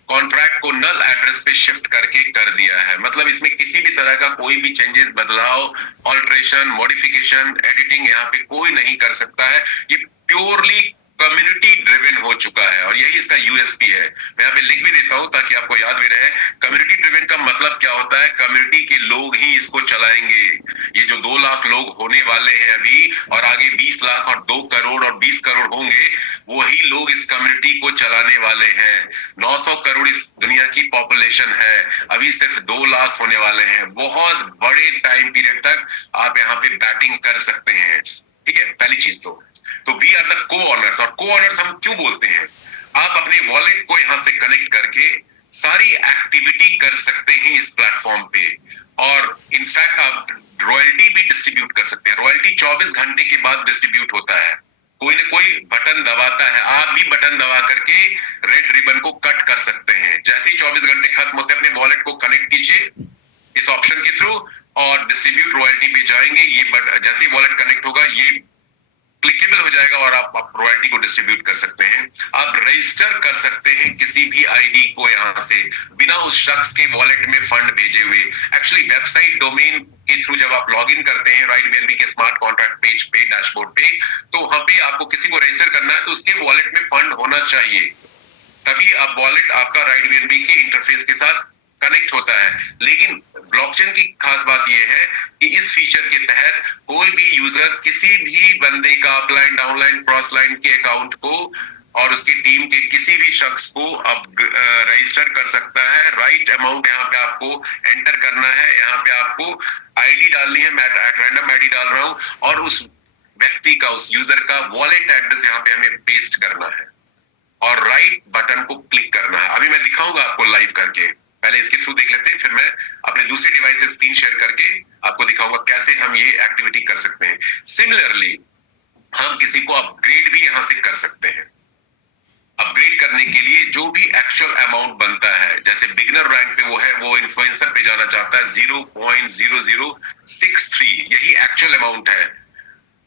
कॉन्ट्रैक्ट को नल एड्रेस पे शिफ्ट करके कर दिया है। मतलब इसमें किसी भी तरह का कोई भी चेंजेस, बदलाव, ऑल्ट्रेशन, मॉडिफिकेशन, एडिटिंग यहाँ पे कोई नहीं कर सकता है। ये प्योरली कम्युनिटी ड्रिवन हो चुका है, और यही इसका यूएसपी है। मैं यहाँ पे लिख भी देता हूं ताकि आपको याद भी रहे। कम्युनिटी ड्रिवन का मतलब क्या होता है, कम्युनिटी के लोग ही इसको चलाएंगे। ये जो 2 लाख लोग होने वाले हैं अभी, और आगे 20 लाख और 2 करोड़ और 20 करोड़ होंगे, वही लोग इस कम्युनिटी को चलाने वाले हैं। 900 करोड़ इस दुनिया की पॉपुलेशन है, अभी सिर्फ 2 लाख होने वाले हैं। बहुत बड़े टाइम पीरियड तक आप यहाँ पे बैटिंग कर सकते हैं। ठीक है, पहली चीज तो वी आर द को-ऑनर्स। और को-ऑनर्स हम क्यों बोलते हैं, आप अपने वॉलेट को यहां से कनेक्ट करके सारी एक्टिविटी कर सकते हैं इस प्लेटफॉर्म पे, और इनफैक्ट आप रॉयल्टी भी डिस्ट्रीब्यूट कर सकते हैं। रॉयल्टी 24 घंटे के बाद डिस्ट्रीब्यूट होता है, कोई ना कोई बटन दबाता है, आप भी बटन दबा करके रेड रिबन को कट कर सकते हैं। जैसे ही 24 घंटे खत्म होते हैं, अपने वॉलेट को कनेक्ट कीजिए इस ऑप्शन के थ्रू और डिस्ट्रीब्यूट रॉयल्टी पे जाएंगे। ये जैसे ही वॉलेट कनेक्ट होगा, ये क्लिकेबल हो जाएगा और आप रॉयल्टी को डिस्ट्रीब्यूट कर सकते हैं। आप रजिस्टर कर सकते हैं किसी भी आईडी को यहाँ से, बिना उस शख्स के वॉलेट में फंड भेजे हुए। एक्चुअली वेबसाइट डोमेन के थ्रू जब आप लॉगिन करते हैं राइट BNB के स्मार्ट कॉन्ट्रैक्ट पेज पे, डैशबोर्ड पे, तो वहां पे आपको किसी को रजिस्टर करना है तो उसके वॉलेट में फंड होना चाहिए, तभी आप वॉलेट आपका राइट BNB के इंटरफेस के साथ कनेक्ट होता है। लेकिन ब्लॉकचेन की खास बात यह है कि इस फीचर के तहत कोई भी यूजर किसी भी बंदे का अपलाइन, डाउनलाइन, क्रॉस लाइन के अकाउंट को और उसकी टीम के किसी भी शख्स को अब रजिस्टर कर सकता है। राइट अमाउंट यहाँ पे आपको एंटर करना है, यहाँ पे आपको आईडी डालनी है, मैं रैंडम आईडी डाल रहा हूं, और उस व्यक्ति का, उस यूजर का वॉलेट एड्रेस यहाँ पे हमें पेस्ट करना है और राइट बटन को क्लिक करना है। अभी मैं दिखाऊंगा आपको लाइव करके, पहले इसके थ्रू देख लेते हैं, फिर मैं अपने दूसरे डिवाइस से स्क्रीन शेयर करके आपको दिखाऊंगा कैसे हम ये एक्टिविटी कर सकते हैं। सिमिलरली हम किसी को अपग्रेड भी यहां से कर सकते हैं। अपग्रेड करने के लिए जो भी एक्चुअल अमाउंट बनता है, जैसे बिगिनर रैंक पे वो इन्फ्लुएंसर पे जाना चाहता है 0.0063, यही एक्चुअल अमाउंट है।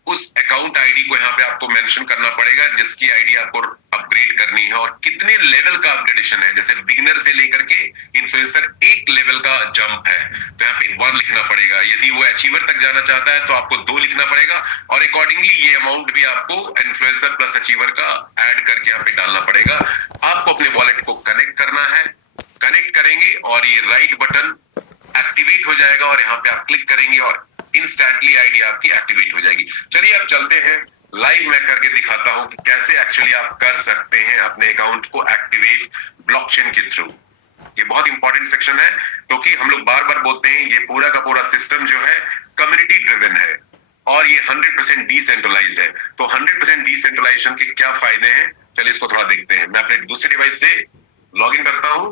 उस अकाउंट आईडी को यहाँ पे आपको मेंशन करना पड़ेगा जिसकी आईडी आपको अपग्रेड करनी है, और कितने लेवल का अपग्रेडेशन है। जैसे बिगिनर से लेकर के इन्फ्लुएंसर 1 लेवल का जंप है तो यहाँ पे 1 लिखना पड़ेगा। यदि वो अचीवर तक जाना चाहता है तो आपको 2 लिखना पड़ेगा, और अकॉर्डिंगली ये अमाउंट भी आपको इन्फ्लुएंसर प्लस अचीवर का ऐड करके यहाँ पे डालना पड़ेगा। आपको अपने वॉलेट को कनेक्ट करना है, कनेक्ट करेंगे और ये राइट बटन एक्टिवेट हो जाएगा, और यहाँ पे आप क्लिक करेंगे और इंस्टेंटली आईडी आपकी एक्टिवेट हो जाएगी। चलिए अब चलते हैं लाइव मैं करके दिखाता हूं कि कैसे एक्चुअली आप कर सकते हैं अपने अकाउंट को एक्टिवेट ब्लॉकचेन के थ्रू। ये बहुत इंपॉर्टेंट सेक्शन है क्योंकि हम लोग बार बार बोलते हैं ये पूरा का पूरा सिस्टम जो है कम्युनिटी ड्रिवन है और ये 100% डिसेंट्रलाइज्ड है। तो 100% डिसेंट्रलाइजेशन के क्या फायदे हैं, चलिए इसको थोड़ा देखते हैं। मैं अपने दूसरे डिवाइस से लॉग इन करता हूं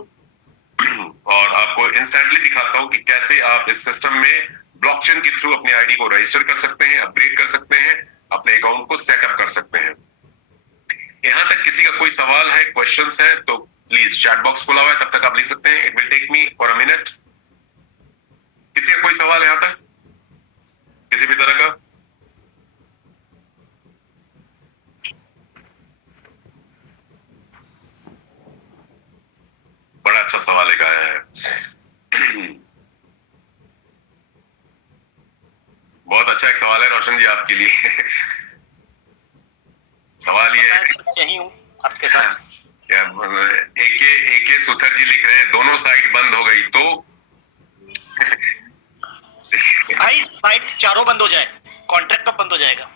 और आपको इंस्टेंटली दिखाता हूं कि कैसे आप इस सिस्टम में ब्लॉकचेन के थ्रू अपने आईडी को रजिस्टर कर सकते हैं, अपग्रेड कर सकते हैं, अपने अकाउंट को सेटअप कर सकते हैं। यहां तक किसी का कोई सवाल है, क्वेश्चंस है तो प्लीज चैट बॉक्स खुला हुआ है, तब तक आप लिख सकते हैं। It will take me for a minute. किसी का कोई सवाल है यहां तक किसी भी तरह का? बड़ा अच्छा सवाल एक आया है। बहुत अच्छा एक सवाल है रोशन जी आपके लिए। सवाल ये है, यही हूँ आपके साथ। एके सुथर जी लिख रहे हैं दोनों साइट बंद हो गई तो भाई साइट चारों बंद हो जाए, कॉन्ट्रैक्ट कब बंद हो जाएगा?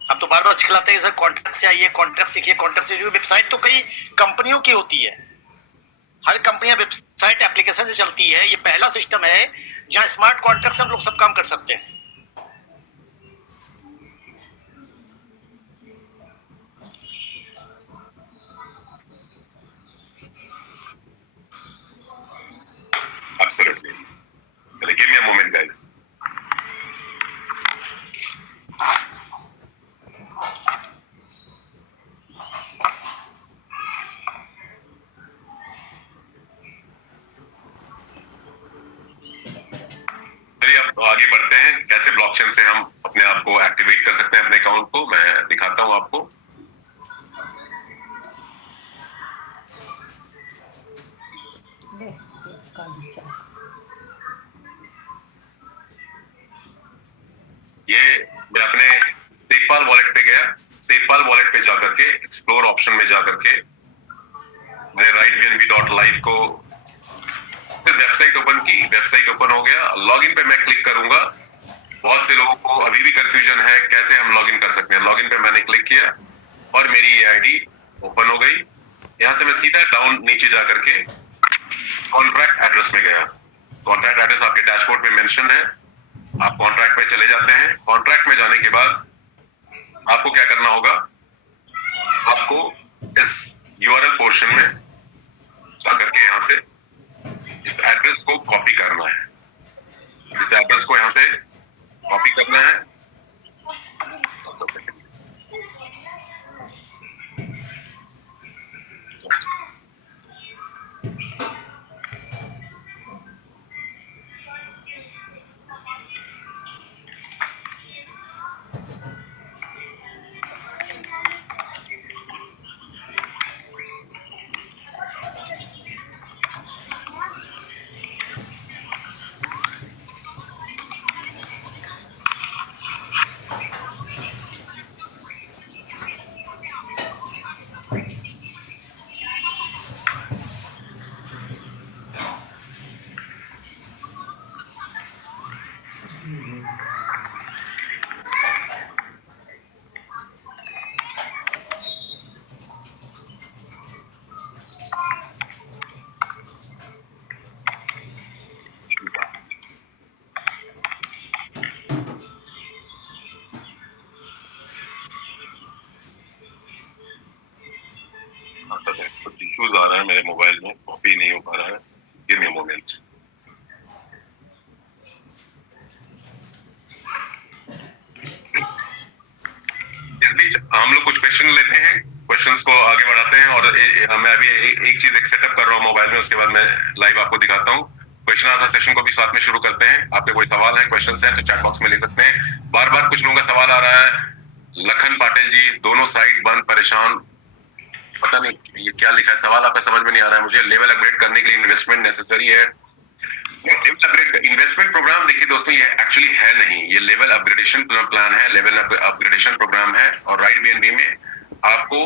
आप तो बार बार सिखलाते हैं सर कॉन्ट्रैक्ट से आइए, कॉन्ट्रैक्ट सीखिए, कॉन्ट्रैक्ट से। वेबसाइट तो कई कंपनियों की होती है, हर कंपनियां वेबसाइट एप्लीकेशन से चलती है। ये पहला सिस्टम है जहां स्मार्ट कॉन्ट्रैक्ट से हम लोग सब काम कर सकते हैं। Absolutely. Give me a moment, guys. चलिए अब आगे बढ़ते हैं, कैसे ब्लॉकचेन से हम अपने आप को एक्टिवेट कर सकते हैं, अपने अकाउंट को मैं दिखाता हूं आपको। ये मैं अपने सेफपाल वॉलेट पे गया, सेफपाल वॉलेट पे जाकर के एक्सप्लोर ऑप्शन में जाकर के मैंने rightbnb.live को वेबसाइट ओपन की, वेबसाइट ओपन हो गया। लॉगिन पे मैं क्लिक करूंगा। बहुत से लोगों को अभी भी कंफ्यूजन है कैसे हम लॉगिन कर सकते हैं। लॉगिन पे मैंने क्लिक किया और मेरी ये आईडी ओपन हो गई। यहां से मैं सीधा डाउन नीचे जाकर के कॉन्ट्रैक्ट एड्रेस में गया। कॉन्ट्रैक्ट एड्रेस आपके डैशबोर्ड पे मेंशन है। आप कॉन्ट्रैक्ट में चले जाते हैं। कॉन्ट्रैक्ट में जाने के बाद आपको क्या करना होगा, आपको इस यूआरएल पोर्शन में जाकर के यहां से इस एड्रेस को कॉपी करना है। इस एड्रेस को यहां से कॉपी करना है। कुछ इश्यूज आ रहा है मेरे मोबाइल में, कॉपी नहीं हो पा रहा है। Give me a moment. इस बीच हम लोग कुछ क्वेश्चन लेते हैं, क्वेश्चंस को आगे बढ़ाते हैं। और मैं अभी एक चीज एक सेटअप कर रहा हूँ मोबाइल में, उसके बाद मैं लाइव आपको दिखाता हूँ। क्वेश्चन आंसर सेशन को भी साथ में शुरू करते हैं। आपके कोई सवाल है, क्वेश्चंस हैं तो चैट बॉक्स में लिख सकते हैं। बार बार कुछ लोगों का सवाल आ रहा है, लखन पाटिल जी दोनों साइट बंद, परेशान। पता नहीं ये क्या लिखा है, सवाल आपका समझ में नहीं आ रहा है मुझे। लेवल अपग्रेड करने के लिए इन्वेस्टमेंट नेसेसरी है। इन्वेस्टमेंट प्रोग्राम देखिए दोस्तों, ये एक्चुअली है नहीं, ये लेवल अपग्रेडेशन प्लान है, लेवल अपग्रेडेशन प्रोग्राम है। और RightBNB में आपको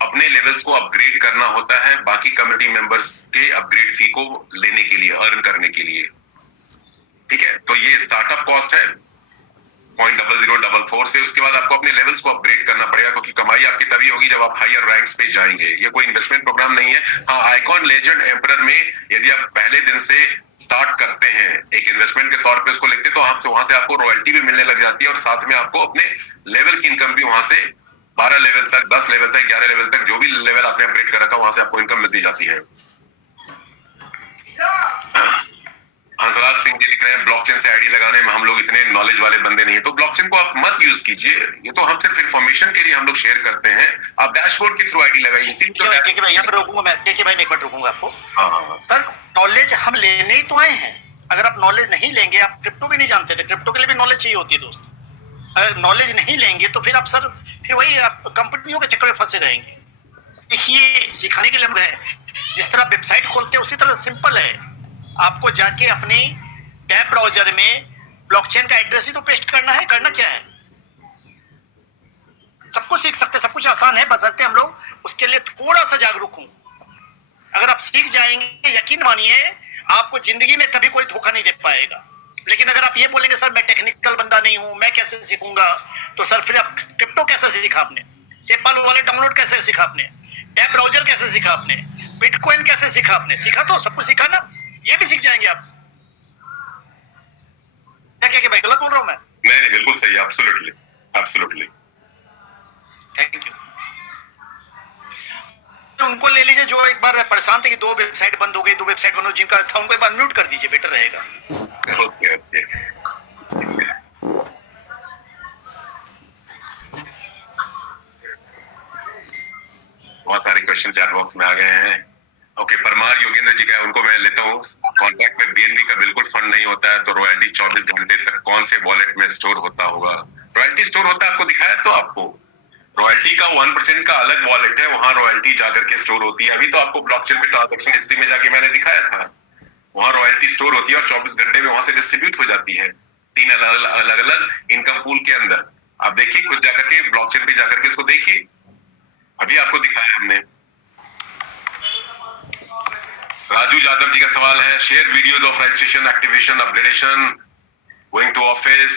अपने लेवल्स को अपग्रेड करना होता है बाकी कम्युनिटी मेंबर्स के अपग्रेड फी को लेने के लिए, अर्न करने के लिए। ठीक है, तो ये स्टार्टअप कॉस्ट है। 0.0044 से। उसके बाद आपको अपने लेवल्स को अपग्रेड करना पड़ेगा, क्योंकि कमाई आपकी तभी होगी जब आप हायर रैंक्स पे जाएंगे। ये कोई इन्वेस्टमेंट प्रोग्राम नहीं है। हाँ, आइकॉन लेजेंड एम्परर में यदि आप पहले दिन से स्टार्ट करते हैं एक इन्वेस्टमेंट के तौर पे उसको लेते हैं, तो आपसे वहां से आपको रॉयल्टी भी मिलने लग जाती है, और साथ में आपको अपने लेवल की इनकम भी वहां से 12 लेवल तक, 10 लेवल तक, 11 लेवल तक, जो भी लेवल आपने अपग्रेड कर रखा, वहां से आपको इनकम मिलती जाती है। हंसराज सिंह जी लिख रहे हैं ब्लॉकचेन से आईडी लगाने में हम लोग इतने नॉलेज वाले बंदे नहीं है। तो ब्लॉकचेन को आप मत यूज कीजिए, ये तो हम सिर्फ इन्फॉर्मेशन के लिए हम लोग शेयर करते हैं। आप डैशबोर्ड के थ्रू आईडी लगाइए। यहाँ पर रोकूंगा मैं, देखिए भाई, मैं एक मिनट रुकूंगा आपको। हाँ सर, नॉलेज हम लेने ही तो आए हैं। अगर आप नॉलेज नहीं लेंगे, आप क्रिप्टो भी नहीं जानते थे, क्रिप्टो के लिए भी नॉलेज चाहिए होती है दोस्त। अगर नॉलेज नहीं लेंगे तो फिर आप सर, फिर वही आप कंपनियों के चक्कर में फंसे रहेंगे। देखिए, सिखाने के लिए हम है, जिस तरह वेबसाइट खोलते हैं उसी तरह सिंपल है। आपको जाके अपनी टैब ब्राउजर में ब्लॉकचेन का एड्रेस ही तो पेस्ट करना है। करना क्या है, सब कुछ सीख सकते हैं, सब कुछ आसान है, बशर्ते हम लोग उसके लिए थोड़ा सा जागरूक हों। अगर आप सीख जाएंगे, यकीन मानिए आपको जिंदगी में कभी कोई धोखा नहीं दे पाएगा। लेकिन अगर आप ये बोलेंगे सर मैं टेक्निकल बंदा नहीं हूं, मैं कैसे सीखूंगा, तो सर फिर आप क्रिप्टो कैसे सीखा आपने, सेपाल वॉलेट डाउनलोड कैसे सीखा आपने, टैब ब्राउजर कैसे सीखा आपने, बिटकॉइन कैसे सीखा आपने? सीखा तो सब कुछ सीखा ना, ये भी सीख जाएंगे आप। क्या भाई, गलत बोल रहा हूं मैं? नहीं, बिल्कुल सही, एब्सोल्युटली एब्सोल्युटली। Thank you. तो उनको ले लीजिए जो एक बार परेशान थे कि 2 वेबसाइट बंद हो गई, 2 वेबसाइट बंद हो, जिनका था उनको एक बार म्यूट कर दीजिए, बेटर रहेगा। Okay okay. बहुत सारे क्वेश्चन चैट बॉक्स में आ गए हैं। ओके, परमार योगेंद्र जी का, उनको मैं लेता हूँ। कॉन्ट्रैक्ट में बीएनबी का बिल्कुल फंड नहीं होता है, तो रॉयल्टी 24 घंटे तक कौन से वॉलेट में स्टोर होता होगा? रॉयल्टी स्टोर होता है, आपको दिखाया तो आपको रॉयल्टी का 1% का अलग वॉलेट है, वहां रॉयल्टी जाकर के स्टोर होती है। अभी तो आपको ब्लॉकचेन पे ट्रांजैक्शन हिस्ट्री में जाके मैंने दिखाया था, वहां रॉयल्टी स्टोर होती है और 24 घंटे में वहां से डिस्ट्रीब्यूट हो जाती है 3 अलग अलग इनकम पूल के अंदर। आप देखिए, खुद जाकर के ब्लॉकचेन पे जाकर के इसको देखिए, अभी आपको दिखाया हमने। राजू यादव जी का सवाल है, share videos of registration, activation, upgradation, going to office.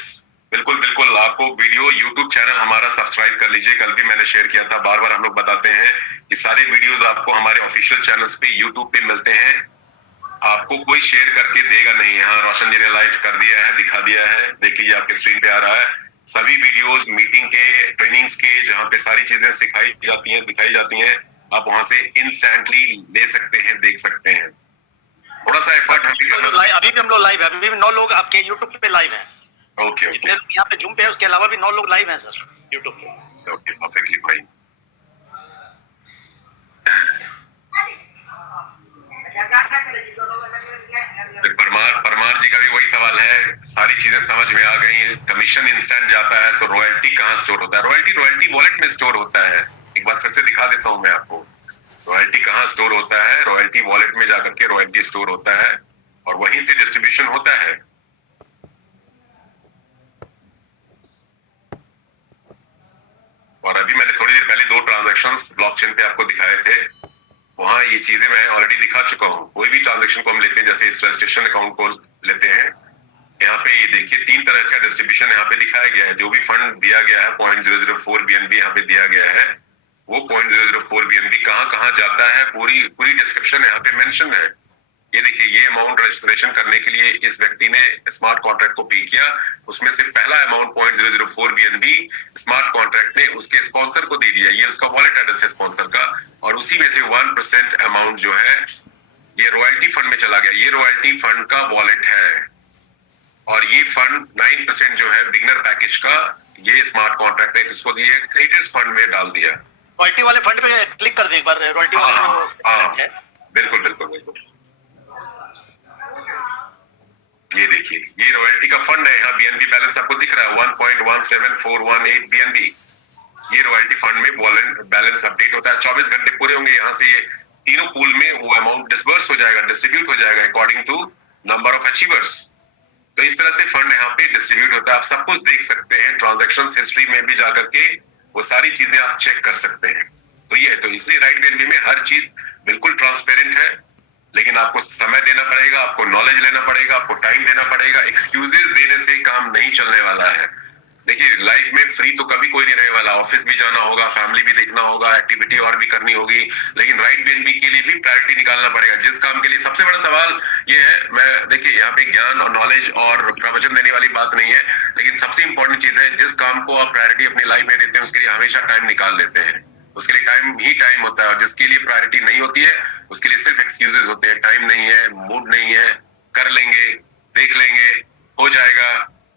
बिल्कुल बिल्कुल, आपको वीडियो यूट्यूब चैनल हमारा सब्सक्राइब कर लीजिए। कल भी मैंने शेयर किया था, बार बार हम लोग बताते हैं कि सारे वीडियोस आपको हमारे ऑफिशियल चैनल्स पे यूट्यूब पे मिलते हैं। आपको कोई शेयर करके देगा नहीं। हाँ, रोशन जी ने लाइव कर दिया है, दिखा दिया है, देख लीजिए, आपके स्क्रीन पे आ रहा है। सभी वीडियोस मीटिंग के, ट्रेनिंग्स के, जहाँ पे सारी चीजें सिखाई जाती हैं, दिखाई जाती हैं, आप वहां से इंस्टेंटली ले सकते हैं, देख सकते हैं। थोड़ा सा एफर्ट अभी भी हम लोग लाइव है, अभी भी 9 लोग आपके यूट्यूब पे लाइव हैं। ओके ओके, यहाँ पे जूम पे है, उसके अलावा भी 9 लोग लाइव हैं सर यूट्यूब पे। Okay, perfectly fine. Parmar ji का भी वही सवाल है, सारी चीजें समझ में आ गई। कमीशन इंस्टेंट जाता है, तो रॉयल्टी कहाँ स्टोर होता है? रॉयल्टी वॉलेट में स्टोर होता है। एक बार फिर से दिखा देता हूं मैं आपको, रॉयल्टी कहाँ स्टोर होता है। रॉयल्टी वॉलेट में जाकर के रॉयल्टी स्टोर होता है और वहीं से डिस्ट्रीब्यूशन होता है। और अभी मैंने थोड़ी देर पहले 2 ट्रांजैक्शंस ब्लॉकचेन पे आपको दिखाए थे, वहां ये चीजें मैं ऑलरेडी दिखा चुका हूं। कोई भी ट्रांजैक्शन को हम लेते हैं, जैसे इस रजिस्ट्रेशन अकाउंट को लेते हैं, यहाँ पे ये देखिए 3 तरह का डिस्ट्रीब्यूशन यहाँ पे दिखाया गया है। जो भी फंड दिया गया है 0.004 BNB यहाँ पे दिया गया है, वो 0.004 BNB कहाँ जाता है, पूरी डिस्क्रिप्शन यहाँ पे मेंशन है। ये देखिए, ये अमाउंट रजिस्ट्रेशन करने के लिए इस व्यक्ति ने स्मार्ट कॉन्ट्रैक्ट को पे किया, उसमें से पहला अमाउंट 0.004 BNB स्मार्ट कॉन्ट्रैक्ट ने उसके स्पॉन्सर को दे दिया। ये उसका वॉलेट एड्रेस है स्पॉन्सर का, और उसी में से 1% अमाउंट जो है ये रॉयल्टी फंड में चला गया। ये रॉयल्टी फंड का वॉलेट है, और ये फंड 9% जो है बिगनर पैकेज का, ये स्मार्ट कॉन्ट्रैक्ट ने इसको दिए, क्रिएटर्स फंड में डाल दिया। रॉयल्टी वाले फंड पे क्लिक कर दे एक बार, रॉयल्टी वाले। बिल्कुल बिल्कुल बिल्कुल, ये देखिए, ये रॉयल्टी का फंड है। यहाँ BNB बैलेंस आपको दिख रहा है 1.17418 BNB। ये रॉयल्टी फंड में बैलेंस अपडेट होता है, 24 घंटे पूरे होंगे, यहाँ से ये तीनों पूल में वो अमाउंट डिस्बर्स हो जाएगा, डिस्ट्रीब्यूट हो जाएगा according to number of achievers. तो इस तरह से फंड यहाँ पे डिस्ट्रीब्यूट होता है। आप सब कुछ देख सकते हैं, ट्रांजैक्शन हिस्ट्री में भी जाकर के वो सारी चीजें आप चेक कर सकते हैं। तो ये है, तो इसलिए राइट BNB में हर चीज बिल्कुल ट्रांसपेरेंट है, लेकिन आपको समय देना पड़ेगा, आपको नॉलेज लेना पड़ेगा, आपको टाइम देना पड़ेगा। एक्सक्यूजेस देने से काम नहीं चलने वाला है। देखिए लाइफ में फ्री तो कभी कोई नहीं रहने वाला, ऑफिस भी जाना होगा, फैमिली भी देखना होगा, एक्टिविटी और भी करनी होगी, लेकिन राइट बीएनबी के लिए भी प्रायोरिटी निकालना पड़ेगा जिस काम के लिए। सबसे बड़ा सवाल ये है, मैं देखिए यहाँ पे ज्ञान और नॉलेज और प्रवचन देने वाली बात नहीं है, लेकिन सबसे इंपॉर्टेंट चीज है जिस काम को आप प्रायोरिटी अपनी लाइफ में देते हैं उसके लिए हमेशा टाइम निकाल लेते हैं, उसके लिए टाइम ही टाइम होता है, और जिसके लिए प्रायोरिटी नहीं होती है उसके लिए सिर्फ एक्सक्यूजेस होते हैं, टाइम नहीं है, मूड नहीं है, कर लेंगे, देख लेंगे, हो जाएगा,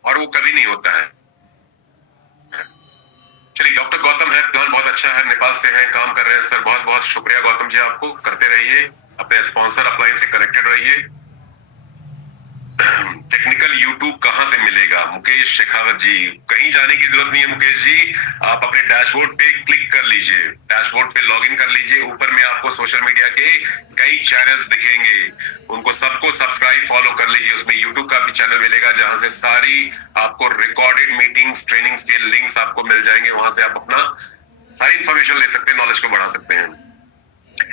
और वो कभी नहीं होता है। चलिए, डॉक्टर गौतम है, प्लान बहुत अच्छा है, नेपाल से है, काम कर रहे हैं सर, बहुत बहुत शुक्रिया गौतम जी, आपको करते रहिए, अपने स्पॉन्सर अपलाइन से कनेक्टेड रहिए। टेक्निकल यूट्यूब कहां से मिलेगा? मुकेश शेखावत जी, कहीं जाने की जरूरत नहीं है मुकेश जी, आप अपने डैशबोर्ड पे क्लिक कर लीजिए, डैशबोर्ड पे लॉगिन कर लीजिए, ऊपर में आपको सोशल मीडिया के कई चैनल्स दिखेंगे, उनको सबको सब्सक्राइब फॉलो कर लीजिए, उसमें यूट्यूब का भी चैनल मिलेगा जहां से सारी आपको रिकॉर्डेड मीटिंग्स ट्रेनिंग्स के लिंक्स आपको मिल जाएंगे, वहां से आप अपना सारी इंफॉर्मेशन ले सकते हैं, नॉलेज को बढ़ा सकते हैं।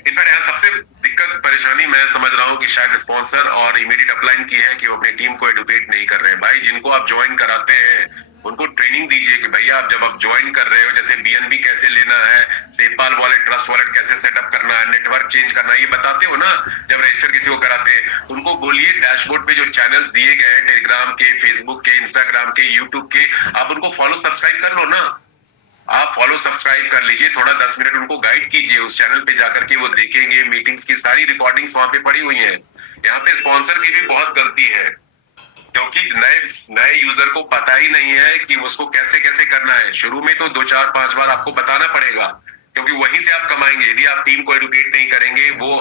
इनफैक्ट यहाँ सबसे दिक्कत परेशानी मैं समझ रहा हूँ कि शायद स्पॉन्सर और इमीडिएट अपलाइन की है कि वो अपनी टीम को एडुकेट नहीं कर रहे हैं। भाई जिनको आप ज्वाइन कराते हैं उनको ट्रेनिंग दीजिए कि भैया आप जब आप ज्वाइन कर रहे हो, जैसे बीएनबी कैसे लेना है, सेपाल वॉलेट, ट्रस्ट वॉलेट कैसे सेटअप करना है, नेटवर्क चेंज करना है, ये बताते हो ना जब रजिस्टर किसी को कराते हैं, उनको बोलिए डैशबोर्ड पे जो चैनल्स दिए गए हैं टेलीग्राम के, फेसबुक के, इंस्टाग्राम के, यूट्यूब के, आप उनको फॉलो सब्सक्राइब कर लो ना, आप फॉलो सब्सक्राइब कर लीजिए, थोड़ा 10 मिनट उनको गाइड कीजिए, उस चैनल पे जाकर के वो देखेंगे, मीटिंग्स की सारी रिकॉर्डिंग्स वहां पे पड़ी हुई हैं। यहाँ पे स्पॉन्सर की भी बहुत गलती है क्योंकि नए यूजर को पता ही नहीं है कि उसको कैसे कैसे करना है। शुरू में तो 2 4 5 बार आपको बताना पड़ेगा क्योंकि वहीं से आप कमाएंगे। यदि आप टीम को एडुकेट नहीं करेंगे वो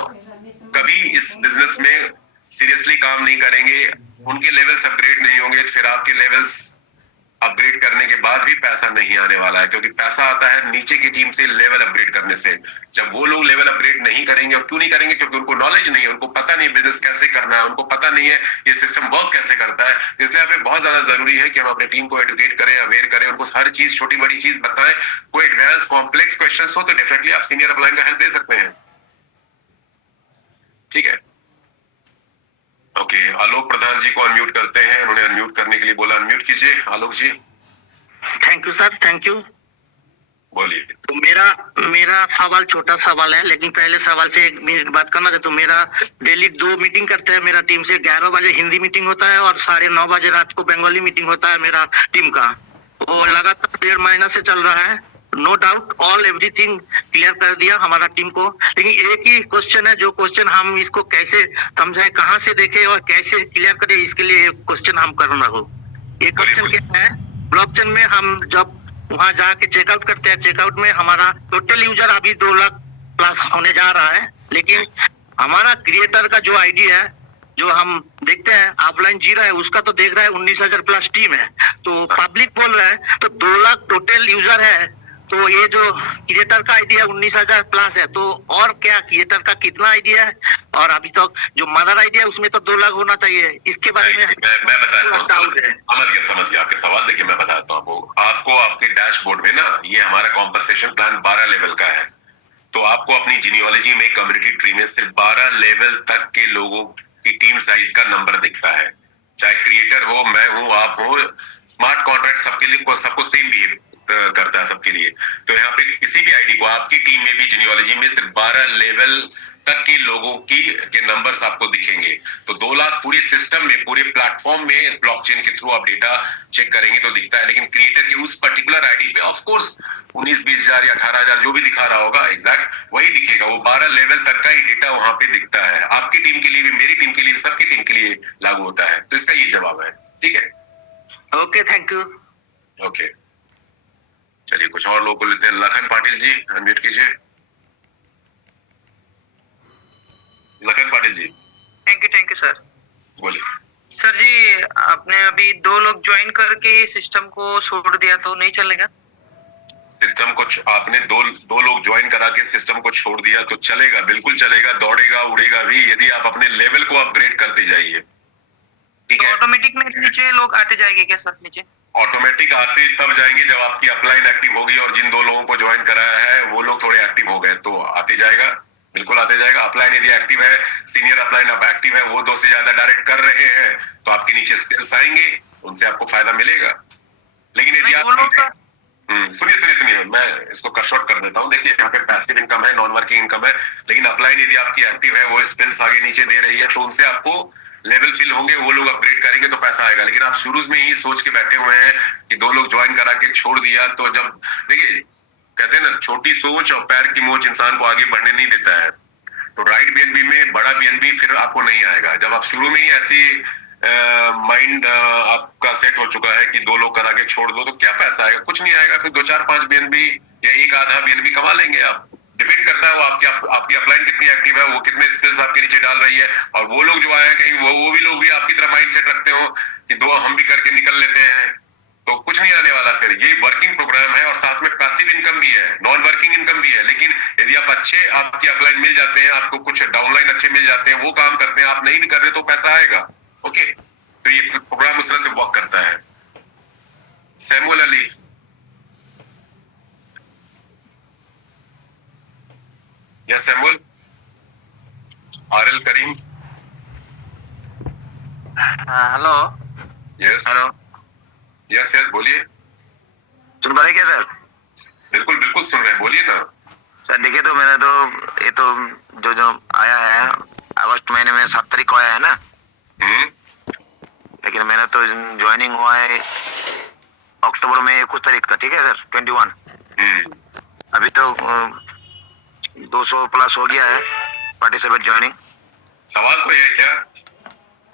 कभी इस बिजनेस में सीरियसली काम नहीं करेंगे, उनके लेवल्स अपग्रेड नहीं होंगे, फिर आपके लेवल्स अपग्रेड करने के बाद भी पैसा नहीं आने वाला है क्योंकि पैसा आता है नीचे की टीम से लेवल अपग्रेड करने से। जब वो लोग लेवल अपग्रेड नहीं करेंगे, और क्यों नहीं करेंगे? क्योंकि उनको नॉलेज नहीं है, उनको पता नहीं बिजनेस कैसे करना है, उनको पता नहीं है ये सिस्टम वर्क कैसे करता है। इसलिए यहाँ पे बहुत ज्यादा जरूरी है कि हम अपनी टीम को एडुकेट करें, अवेयर करें, उनको हर चीज छोटी बड़ी चीज बताएं। कोई एडवांस कॉम्प्लेक्स क्वेश्चन हो तो डेफिनेटली आप सीनियर अपलाइन का हेल्प ले सकते हैं। ठीक है, ओके, आलोक प्रधान जी को अनम्यूट करते हैं, उन्होंने अनम्यूट करने के लिए बोला, अनम्यूट कीजिए Alok ji. Thank you sir, thank you. बोलिए। तो मेरा सवाल छोटा सवाल है, लेकिन पहले सवाल से 1 मिनट बात करना है। तो मेरा डेली 2 मीटिंग करते हैं मेरा टीम से, 11 बजे हिंदी मीटिंग होता है और 9:30 बजे रात को बंगाली मीटिंग होता है मेरा टीम का। वो लगातार 1.5 महीना से चल रहा है। No doubt all everything clear कर दिया हमारा टीम को, लेकिन एक ही क्वेश्चन है, जो क्वेश्चन हम इसको कैसे समझाएं, कहाँ से देखें और कैसे क्लियर करें, इसके लिए एक क्वेश्चन हम करना हो। ये क्वेश्चन क्या है, ब्लॉकचेन में हम जब वहां जाके चेकआउट करते हैं, चेकआउट में हमारा टोटल यूजर अभी 2 लाख प्लस होने जा रहा है, लेकिन हमारा क्रिएटर का जो आईडी है, जो हम देखते हैं ऑफलाइन जी रहा है, उसका तो देख रहा है 19,000 प्लस टीम है, तो पब्लिक बोल रहा है तो 2 लाख टोटल यूजर है, तो ये जो क्रिएटर का आईडी है 19,000 प्लस है, तो और क्या क्रिएटर का कितना आईडी है, और अभी तक तो जो मदर आईडी है उसमें तो 2 लाख होना चाहिए। इसके बारे में मैं बताता हूँ, समझ गया आपके सवाल। देखिए मैं बताता हूँ आपको आपके डैशबोर्ड में ना, ये हमारा कॉम्पनसेशन प्लान 12 लेवल का है, तो आपको अपनी जीनियोलॉजी में कम्युनिटी ट्री में सिर्फ 12 लेवल तक के लोगों की टीम साइज का नंबर दिखता है, चाहे क्रिएटर हो, मैं हूं, आप हो, स्मार्ट कॉन्ट्रैक्ट सबके लिए सबको सेम बिहेव करता है सबके लिए। तो यहाँ पे किसी भी आईडी को आपकी टीम में भी जीनियोलॉजी में सिर्फ 12 लेवल तक के लोगों के नंबर्स आपको दिखेंगे। तो 2 लाख पूरे सिस्टम में, पूरे प्लेटफॉर्म में ब्लॉकचेन के थ्रू आप डेटा चेक करेंगे तो दिखता है, लेकिन क्रिएटर के उस पर्टिकुलर आईडी पे ऑफ कोर्स 19-20 हजार या 18,000 जो भी दिखा रहा होगा एग्जैक्ट वही दिखेगा, वो 12 लेवल तक का ही डेटा वहां पे दिखता है। आपकी टीम के लिए भी, मेरी टीम के लिए, सबकी टीम के लिए लागू होता है। तो इसका ये जवाब है। ठीक है, ओके, थैंक यू। ओके, चलिए कुछ और लोगों को लेते हैं। लखन पाटिल जी अनम्यूट कीजिए। Lakhan Patil ji. Thank you sir. बोलिए सर जी, आपने अभी 2 लोग ज्वाइन करके सिस्टम को छोड़ दिया तो नहीं चलेगा? सिस्टम को आपने दो लोग ज्वाइन करा के सिस्टम को छोड़ दिया तो चलेगा, बिल्कुल चलेगा, दौड़ेगा उड़ेगा भी, यदि आप अपने लेवल को अपग्रेड करते जाइए। ठीक है, ऑटोमेटिक में नीचे लोग आते जाएंगे क्या सर? नीचे ऑटोमेटिक आते तब जाएंगे जब आपकी अपलाइन एक्टिव होगी, और जिन 2 लोगों को ज्वाइन कराया है वो लोग थोड़े एक्टिव हो गए तो आते जाएगा, बिल्कुल आते जाएगा। अपलाइन यदि एक्टिव है, सीनियर अपलाइन अब एक्टिव है, वो 2 से ज्यादा डायरेक्ट कर रहे हैं तो आपके नीचे स्किल्स आएंगे, उनसे आपको फायदा मिलेगा। लेकिन यदि नहीं, आप वो लोग का सुनिए सुनिए सुनिए, मैं इसको कट शॉर्ट कर देता हूँ। देखिए यहाँ पे पैसिव इनकम है, नॉन वर्किंग इनकम है, लेकिन अपलाइन यदि आपकी एक्टिव है, वो स्पेल्स आगे नीचे दे रही है, तो उनसे आपको लेवल फिल होंगे, वो लोग अपग्रेड करेंगे तो पैसा आएगा। लेकिन आप शुरू में ही सोच के बैठे हुए हैं कि 2 लोग ज्वाइन करा के छोड़ दिया, तो जब देखिए कहते हैं ना, छोटी सोच और पैर की मोच इंसान को आगे बढ़ने नहीं देता है। तो राइट बीएनबी में बड़ा बीएनबी फिर आपको नहीं आएगा। जब आप शुरू में ही ऐसी माइंड आपका सेट हो चुका है कि 2 लोग करा के छोड़ दो, तो क्या पैसा आएगा? कुछ नहीं आएगा। फिर 2 4 5 बीएनबी या एक आधा बीएनबी कमा लेंगे आप। डिपेंड करता है वो आपकी अपलाइन कितनी एक्टिव है, वो कितने स्किल्स आपके नीचे डाल रही है। और वो लोग जो आए हैं कहीं वो भी लोग भी आपकी तरह माइंड सेट रखते हो कि 2 हम भी करके निकल लेते हैं, तो कुछ नहीं आने वाला। फिर ये वर्किंग प्रोग्राम है और साथ में पैसिव इनकम भी है, नॉन वर्किंग इनकम भी है। लेकिन यदि आप अच्छे आपकी अपलाइन मिल जाते हैं, आपको कुछ डाउनलाइन अच्छे मिल जाते हैं, वो काम करते हैं, आप नहीं भी कर रहे तो पैसा आएगा। ओके, तो ये प्रोग्राम उस तरह से वर्क करता है। सैमुअल अली, या Samuel, RL Karim, hello yes hello, yes yes, बोलिए। सुन पा रहे क्या सर? बिल्कुल बिल्कुल सुन रहे हैं, बोलिए ना। सर देखिए, तो मेरा तो ये तो जो आया है अगस्त महीने में 7 तारीख को आया है ना, लेकिन मेरा तो ज्वाइनिंग हुआ है अक्टूबर में 21 तारीख का, ठीक है सर, 21। अभी तो 200 प्लस हो गया है पार्टिसिपेट ज्वाइनिंग। सवाल कोई है क्या?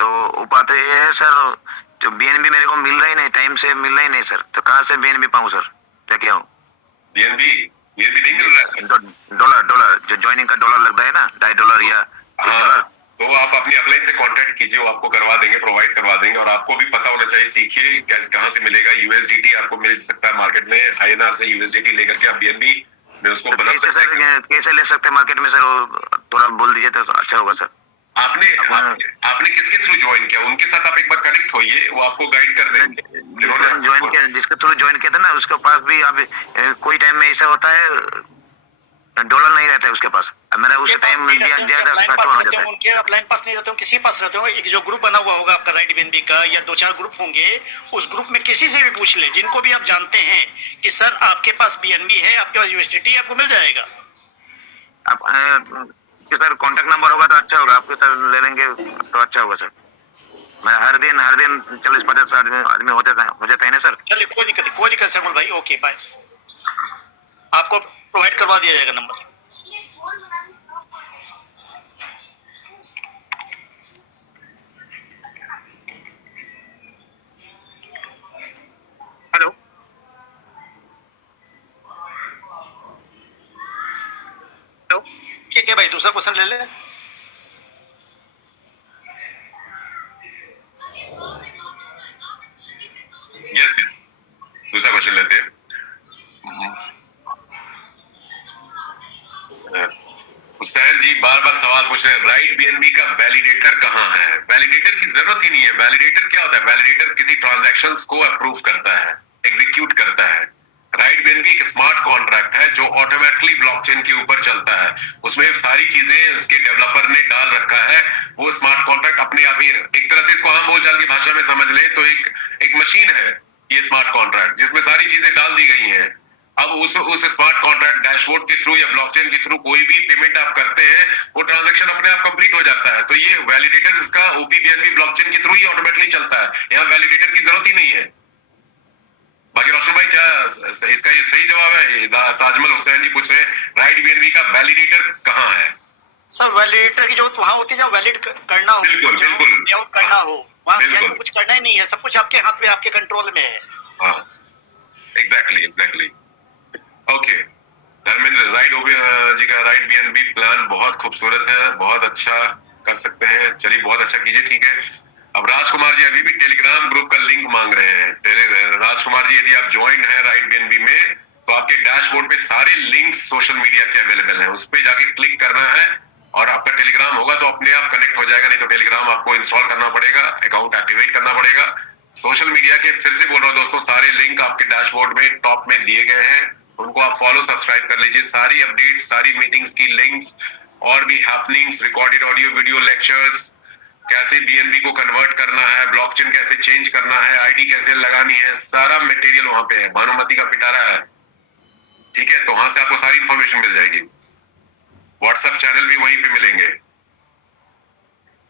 तो वो बात ये है सर, जो बीएनबी मेरे को मिल रहा ही नहीं, टाइम से मिल रहा ही नहीं सर, तो कहाँ से बीएनबी पाऊँ सर? लेके आऊँ? बीएनबी नहीं मिल रहा है। डॉलर जो ज्वाइनिंग का डॉलर लगता है ना, $2.5 या $1, तो आप अपनी अपलाइन से कांटेक्ट कीजिए, वो आपको करवा देंगे, प्रोवाइड करवा देंगे। और आपको भी पता होना चाहिए, सीखिए कहाँ से मिलेगा। यूएसडीटी आपको मिल सकता है मार्केट में, आईएनआर से यूएसडीटी लेकर के आप बीएनबी में उसको बना कैसे सकते हैं। सर, कैसे ले सकते हैं मार्केट में सर? वो थोड़ा बोल दीजिए तो अच्छा होगा सर। आपने किसके थ्रू ज्वाइन किया? उनके साथ आप एक बार कनेक्ट होइए, वो आपको गाइड कर देंगे। ज्वाइन किया, जिसके थ्रू ज्वाइन किया था ना, उसके पास भी अब कोई टाइम में ऐसा होता है डॉलर नहीं रहता है उसके पास। मेरा उस टाइम ज्यादा खर्च हो जाता है। उनके अपलाइन पास नहीं रहते हो, किसी पास रहते हो। एक जो ग्रुप बना हुआ होगा आपका राइट बीएनबी का, या 2 4 ग्रुप होंगे, उस ग्रुप में किसी से भी पूछ ले, जिनको भी आप जानते हैं कि सर आपके पास बीएनबी है, आपके पास यूएसडीटी, आपको मिल जाएगा। सर कॉन्टेक्ट नंबर होगा तो अच्छा होगा, आपके सर ले लेंगे तो अच्छा होगा सर। मैं हर दिन 40-50 आदमी हो जाता है ना सर। चलिए, कोई दिक्कत सैमुअल भाई, ओके बाय। आपको प्रोवाइड करवा दिया जाएगा नंबर। हेलो, ठीक है भाई, दूसरा क्वेश्चन ले ले। यस दूसरा क्वेश्चन लेते हैं। हुसैन जी बार सवाल पूछ रहे हैं, राइट बीएनबी का वैलिडेटर कहाँ है? वैलिडेटर की जरूरत ही नहीं है। वैलिडेटर क्या होता है? वैलिडेटर किसी ट्रांजैक्शंस को अप्रूव करता है, एग्जीक्यूट करता है। राइट बीएनबी एक स्मार्ट कॉन्ट्रैक्ट है जो ऑटोमेटिकली ब्लॉकचेन के ऊपर चलता है। उसमें सारी चीजें उसके डेवलपर ने डाल रखा है। वो स्मार्ट कॉन्ट्रैक्ट अपने आप ही, एक तरह से इसको आम बोलचाल की भाषा में समझ ले तो एक मशीन है ये स्मार्ट कॉन्ट्रैक्ट, जिसमें सारी चीजें डाल दी गई हैं। अब उस स्मार्ट कॉन्ट्रैक्ट डैशबोर्ड के थ्रू या ब्लॉकचेन के थ्रू कोई भी पेमेंट आप करते हैं, वो ट्रांजैक्शन अपने आप कंप्लीट हो जाता है। तो ये वैलिडेटर इसका ओपी बीएनबी ब्लॉकचेन के थ्रू ही ऑटोमेटिकली चलता है। यहाँ वैलिडेटर की जरूरत ही नहीं है। बाकी रोशन भाई, क्या इसका ये सही जवाब है? ताजमल हुसैन जी पूछ रहे हैं, राइट बीएनबी का वैलिडेटर कहाँ है? सर वैलिडेटर की जरूरत वहां होती है जब वैलिड करना हो, बिल्कुल पेआउट करना हो। वहां कुछ करना ही नहीं है, सब कुछ आपके हाथ में, आपके कंट्रोल में है। हाँ, एग्जैक्टली। ओके धर्मेंद्र, राइट जी का राइट बीएनबी प्लान बहुत खूबसूरत है, बहुत अच्छा कर सकते हैं। चलिए बहुत अच्छा कीजिए, ठीक है। अब राजकुमार जी अभी भी टेलीग्राम ग्रुप का लिंक मांग रहे हैं। राजकुमार जी, यदि आप ज्वाइन है राइट बीएनबी में, तो आपके डैशबोर्ड पे सारे लिंक्स सोशल मीडिया के अवेलेबल हैं। उस पर जाके क्लिक करना है और आपका टेलीग्राम होगा तो अपने आप कनेक्ट हो जाएगा। नहीं तो टेलीग्राम आपको इंस्टॉल करना पड़ेगा, अकाउंट एक्टिवेट करना पड़ेगा। सोशल मीडिया के, फिर से बोल रहा हूँ दोस्तों, सारे लिंक आपके डैशबोर्ड में टॉप में दिए गए हैं। उनको आप फॉलो सब्सक्राइब कर लीजिए। सारी अपडेट, सारी मीटिंग्स की लिंक्स और भी happenings, recorded audio video lectures, कैसे बीएनबी को कन्वर्ट करना है, ब्लॉकचेन कैसे चेंज करना है, आईडी कैसे लगानी है, सारा मटेरियल वहां पे है। भानुमति का पिटारा है, ठीक है, तो वहां से आपको सारी इंफॉर्मेशन मिल जाएगी। व्हाट्सएप चैनल भी वहीं पे मिलेंगे।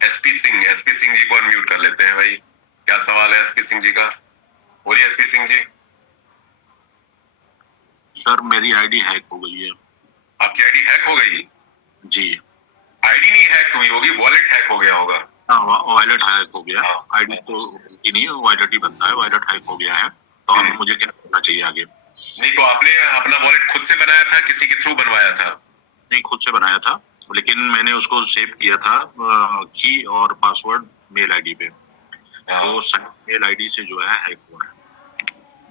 एसपी सिंह जी को अनम्यूट कर लेते हैं भाई। क्या सवाल है एसपी सिंह जी का? बोलिए एसपी सिंह जी। सर मेरी आईडी हैक हो गई है। आपकी आईडी हैक हो गई? जी। आईडी नहीं हैक हुई होगी, वॉलेट हैक हो गया होगा। हाँ, वॉलेट हैक हो गया। हाँ। आईडी तो ही नहीं, वॉलेट ही बनता है। वॉलेट हैक हो गया है, तो अब मुझे क्या करना चाहिए आगे? नहीं तो आपने अपना वॉलेट खुद से बनाया था, किसी के थ्रू बनवाया था? नहीं, खुद से बनाया था, लेकिन मैंने उसको सेव किया था की और पासवर्ड मेल आईडी पे। तो मेल आईडी से जो है हैक हुआ है।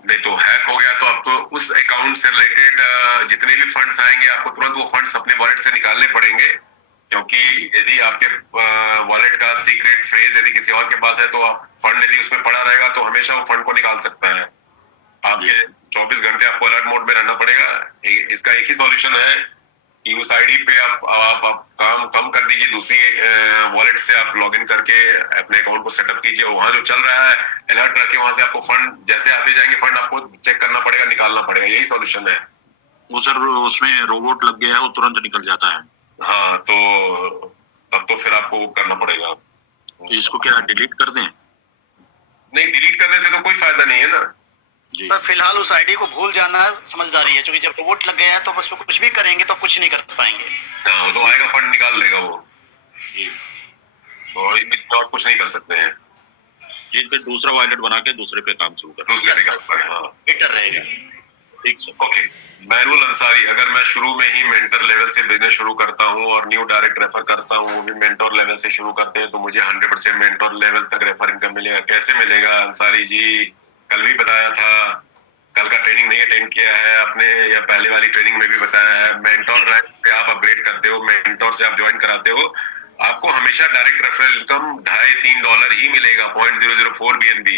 नहीं तो हैक हो गया तो आपको उस अकाउंट से रिलेटेड जितने भी फंड्स आएंगे आपको तुरंत वो फंड्स अपने वॉलेट से निकालने पड़ेंगे, क्योंकि यदि आपके वॉलेट का सीक्रेट फ्रेज यदि किसी और के पास है तो फंड यदि उसमें पड़ा रहेगा तो हमेशा वो फंड को निकाल सकता है। आपके 24 घंटे आपको अलर्ट मोड में रहना पड़ेगा। इसका एक ही सॉल्यूशन है कि उस आईडी पे आप काम कम कर दीजिए, दूसरी वॉलेट से आप लॉगिन करके अपने अकाउंट को सेटअप कीजिए। वहां जो चल रहा है अलर्ट रखे, वहां से आपको फंड जैसे आते जाएंगे फंड आपको चेक करना पड़ेगा, निकालना पड़ेगा। यही सॉल्यूशन है। वो सर उसमें रोबोट लग गया है, वो तुरंत निकल जाता है। हाँ तो तब तो फिर आपको करना पड़ेगा। तो इसको क्या डिलीट कर दें? नहीं, डिलीट करने से तो कोई फायदा नहीं है ना। सर फिलहाल उस आईडी को भूल जाना समझदारी है, क्योंकि जब रोबोट लग गया है तो बस कुछ भी करेंगे तो कुछ नहीं कर पाएंगे। हाँ, वो तो आएगा फंड निकाल लेगा वो। तो इसमें और कुछ नहीं कर सकते हैं। जिन पे दूसरा वॉलेट बना के दूसरे पे काम शुरू कर, दूसरे पे हाँ बेटर रहेगा। ठीक सर। ओके, मैनुअल अंसारी, अगर मैं शुरू में ही मेंटर लेवल से बिजनेस शुरू करता हूँ और न्यू डायरेक्ट रेफर करता हूँ, वो भी मेंटोर लेवल से शुरू करते हैं, तो मुझे 100% मेंटोर लेवल तक रेफर इनकम मिलेगा। कैसे मिलेगा अंसारी जी? कल भी बताया था, कल का ट्रेनिंग नहीं अटेंड किया है आपने, या पहले वाली ट्रेनिंग में भी बताया है। मेंटोर रैंक से आप अपग्रेड करते हो, मेंटोर से आप ज्वाइन कराते हो, आपको हमेशा डायरेक्ट रेफरल इनकम $2.5-3 ही मिलेगा, 0.004 BNB।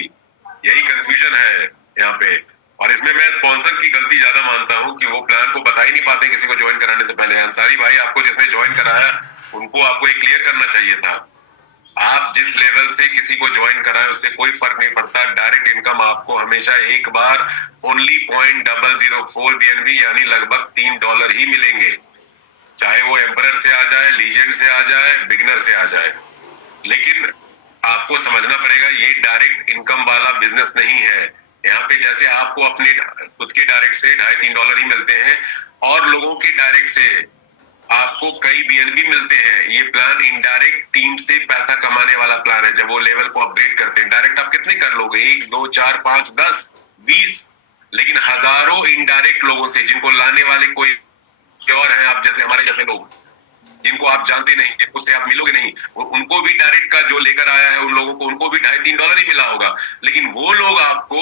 यही कंफ्यूजन है यहाँ पे। और इसमें मैं स्पॉन्सर की गलती ज्यादा मानता हूँ कि वो प्लान को बता ही नहीं पाते किसी को ज्वाइन कराने से पहले। अंसारी भाई, आपको जिसने ज्वाइन कराया उनको आपको ये क्लियर करना चाहिए था। आप जिस लेवल से किसी को ज्वाइन कराए उससे कोई फर्क नहीं पड़ता। डायरेक्ट इनकम आपको हमेशा एक बार ओनली 0.004 BNB यानी लगभग $3 ही मिलेंगे, चाहे वो एम्परर से आ जाए, लीजेंड से आ जाए, बिगिनर से आ जाए। लेकिन आपको समझना पड़ेगा ये डायरेक्ट इनकम वाला बिजनेस नहीं है। यहाँ पे जैसे आपको अपने खुद के डायरेक्ट से $2.5-3 ही मिलते हैं और लोगों के डायरेक्ट से आपको कई BNB मिलते हैं। ये प्लान इनडायरेक्ट टीम से पैसा कमाने वाला प्लान है। जब वो लेवल को अपग्रेड करते हैं, डायरेक्ट आप कितने कर लोगे? 1, 2, 4, 5, 10, 20, लेकिन हजारों इनडायरेक्ट लोगों से, जिनको लाने वाले कोई और हैं, आप जैसे हमारे जैसे लोग जिनको आप जानते नहीं, जिनको से आप मिलोगे नहीं, उनको भी डायरेक्ट का जो लेकर आया है उन लोगों को, उनको भी $2.5-3 ही मिला होगा। लेकिन वो लोग आपको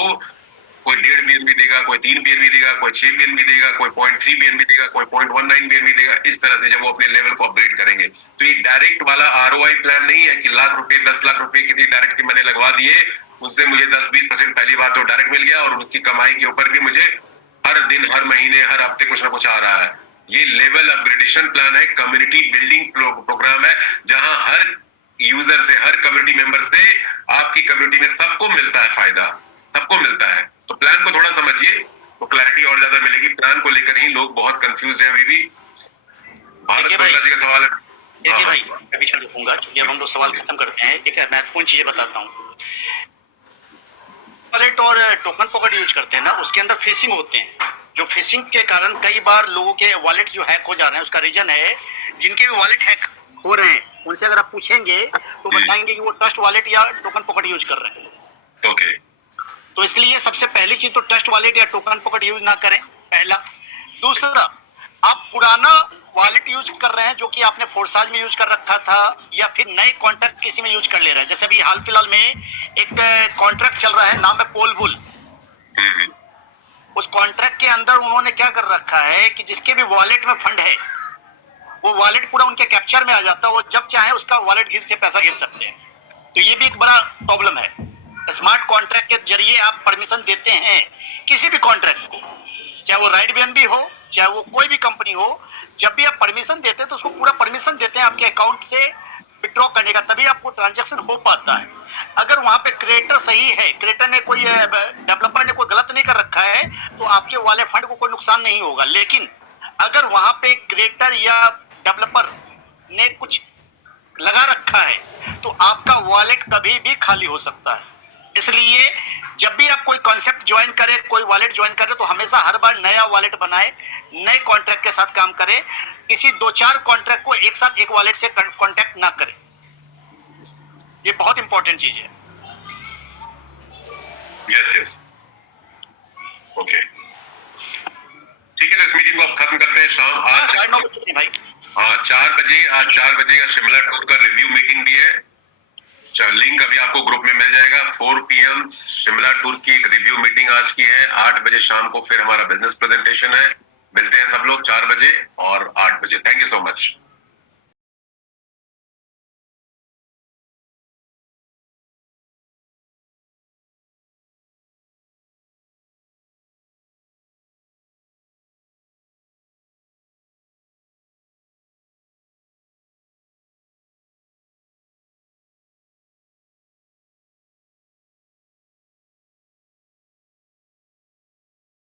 कोई 1.5 BNB देगा, कोई 3 BNB देगा, कोई 6 BNB देगा, कोई 0.3 BNB देगा, कोई 0.19 BNB देगा। इस तरह से जब वो अपने लेवल को अपग्रेड करेंगे, तो ये डायरेक्ट वाला ROI प्लान नहीं है कि लाख रुपए 10 लाख रुपए किसी डायरेक्ट की मैंने लगवा दिए, उससे मुझे 10-20% पहली बार तो डायरेक्ट मिल गया और उसकी कमाई के ऊपर भी मुझे हर दिन, हर महीने, हर हफ्ते कुछ ना कुछ आ रहा है। ये लेवल अपग्रेडेशन प्लान है, कम्युनिटी बिल्डिंग प्रोग्राम है, जहां हर यूजर से, हर कम्युनिटी मेंबर से, आपकी कम्युनिटी में सबको मिलता है फायदा, सबको मिलता है। तो प्लान को थोड़ा समझिए तो क्लैरिटी और ज्यादा मिलेगी। प्लान को लेकर ही लोग बहुत कंफ्यूज हैं अभी भी। भारत बंगला जी का सवाल है। देखिए भाई, मैं बीच में रुकूंगा क्योंकि अब हम लोग सवाल खत्म करते हैं। एक महत्वपूर्ण चीजें बताता हूँ। वॉलेट और टोकन पॉकेट यूज करते हैं ना, उसके अंदर फिशिंग होते हैं। जो फिशिंग के कारण कई बार लोगों के वॉलेट जो हैक हो जा रहे हैं, उसका रीजन है जिनके भी वॉलेट हैक हो रहे हैं, उनसे अगर आप पूछेंगे तो बताएंगे कि वो ट्रस्ट वॉलेट या टोकन पॉकेट यूज कर रहे हैं। ओके, तो इसलिए सबसे पहली चीज तो ट्रस्ट वॉलेट या टोकन पॉकेट यूज ना करें, पहला। दूसरा, आप पुराना वॉलेट यूज कर रहे हैं जो कि आपने फोर्साज में यूज कर रखा था, या फिर नए कॉन्ट्रैक्ट किसी में यूज कर ले रहे हैं। जैसे अभी हाल फिलहाल में एक कॉन्ट्रैक्ट चल रहा है, नाम है पोलबुल। उस कॉन्ट्रैक्ट के अंदर उन्होंने क्या कर रखा है कि जिसके भी वॉलेट में फंड है, वो वॉलेट पूरा उनके कैप्चर में आ जाता है, वो जब चाहे उसका वॉलेट घिस से पैसा घिस सकते हैं। तो ये भी एक बड़ा प्रॉब्लम है। स्मार्ट कॉन्ट्रैक्ट के जरिए आप परमिशन देते हैं किसी भी कॉन्ट्रैक्ट को, चाहे वो राइट BNB हो, चाहे वो कोई भी कंपनी हो, जब भी आप परमिशन देते हैं तो उसको पूरा परमिशन देते हैं आपके अकाउंट से विड्रॉ करने का, तभी आपको ट्रांजैक्शन हो पाता है। अगर वहां पे क्रिएटर सही है, क्रिएटर ने कोई डेवलपर ने कोई गलत नहीं कर रखा है, तो आपके वाले फंड को कोई नुकसान नहीं होगा। लेकिन अगर वहां पे क्रिएटर या डेवलपर ने कुछ लगा रखा है तो आपका वॉलेट कभी भी खाली हो सकता है। इसलिए जब भी आप कोई कॉन्सेप्ट ज्वाइन करें, कोई वॉलेट ज्वाइन करें, तो हमेशा हर बार नया वॉलेट बनाए, नए कॉन्ट्रैक्ट के साथ काम करें। किसी 2-4 कॉन्ट्रैक्ट को एक साथ एक वॉलेट से कॉन्टैक्ट ना करें। ये बहुत इंपॉर्टेंट चीज है। यस ओके, ठीक है, तो इस मीटिंग को आप खत्म करते हैं। शाम आज 9:30 बजे भाई। हाँ 4 बजे, आज 4 बजे का शिमला टूर का रिव्यू मीटिंग भी है। लिंक अभी आपको ग्रुप में मिल जाएगा। 4 PM शिमला टूर की एक रिव्यू मीटिंग आज की है। 8 बजे शाम को फिर हमारा बिजनेस प्रेजेंटेशन है। मिलते हैं सब लोग 4 बजे और 8 बजे। Thank you so much.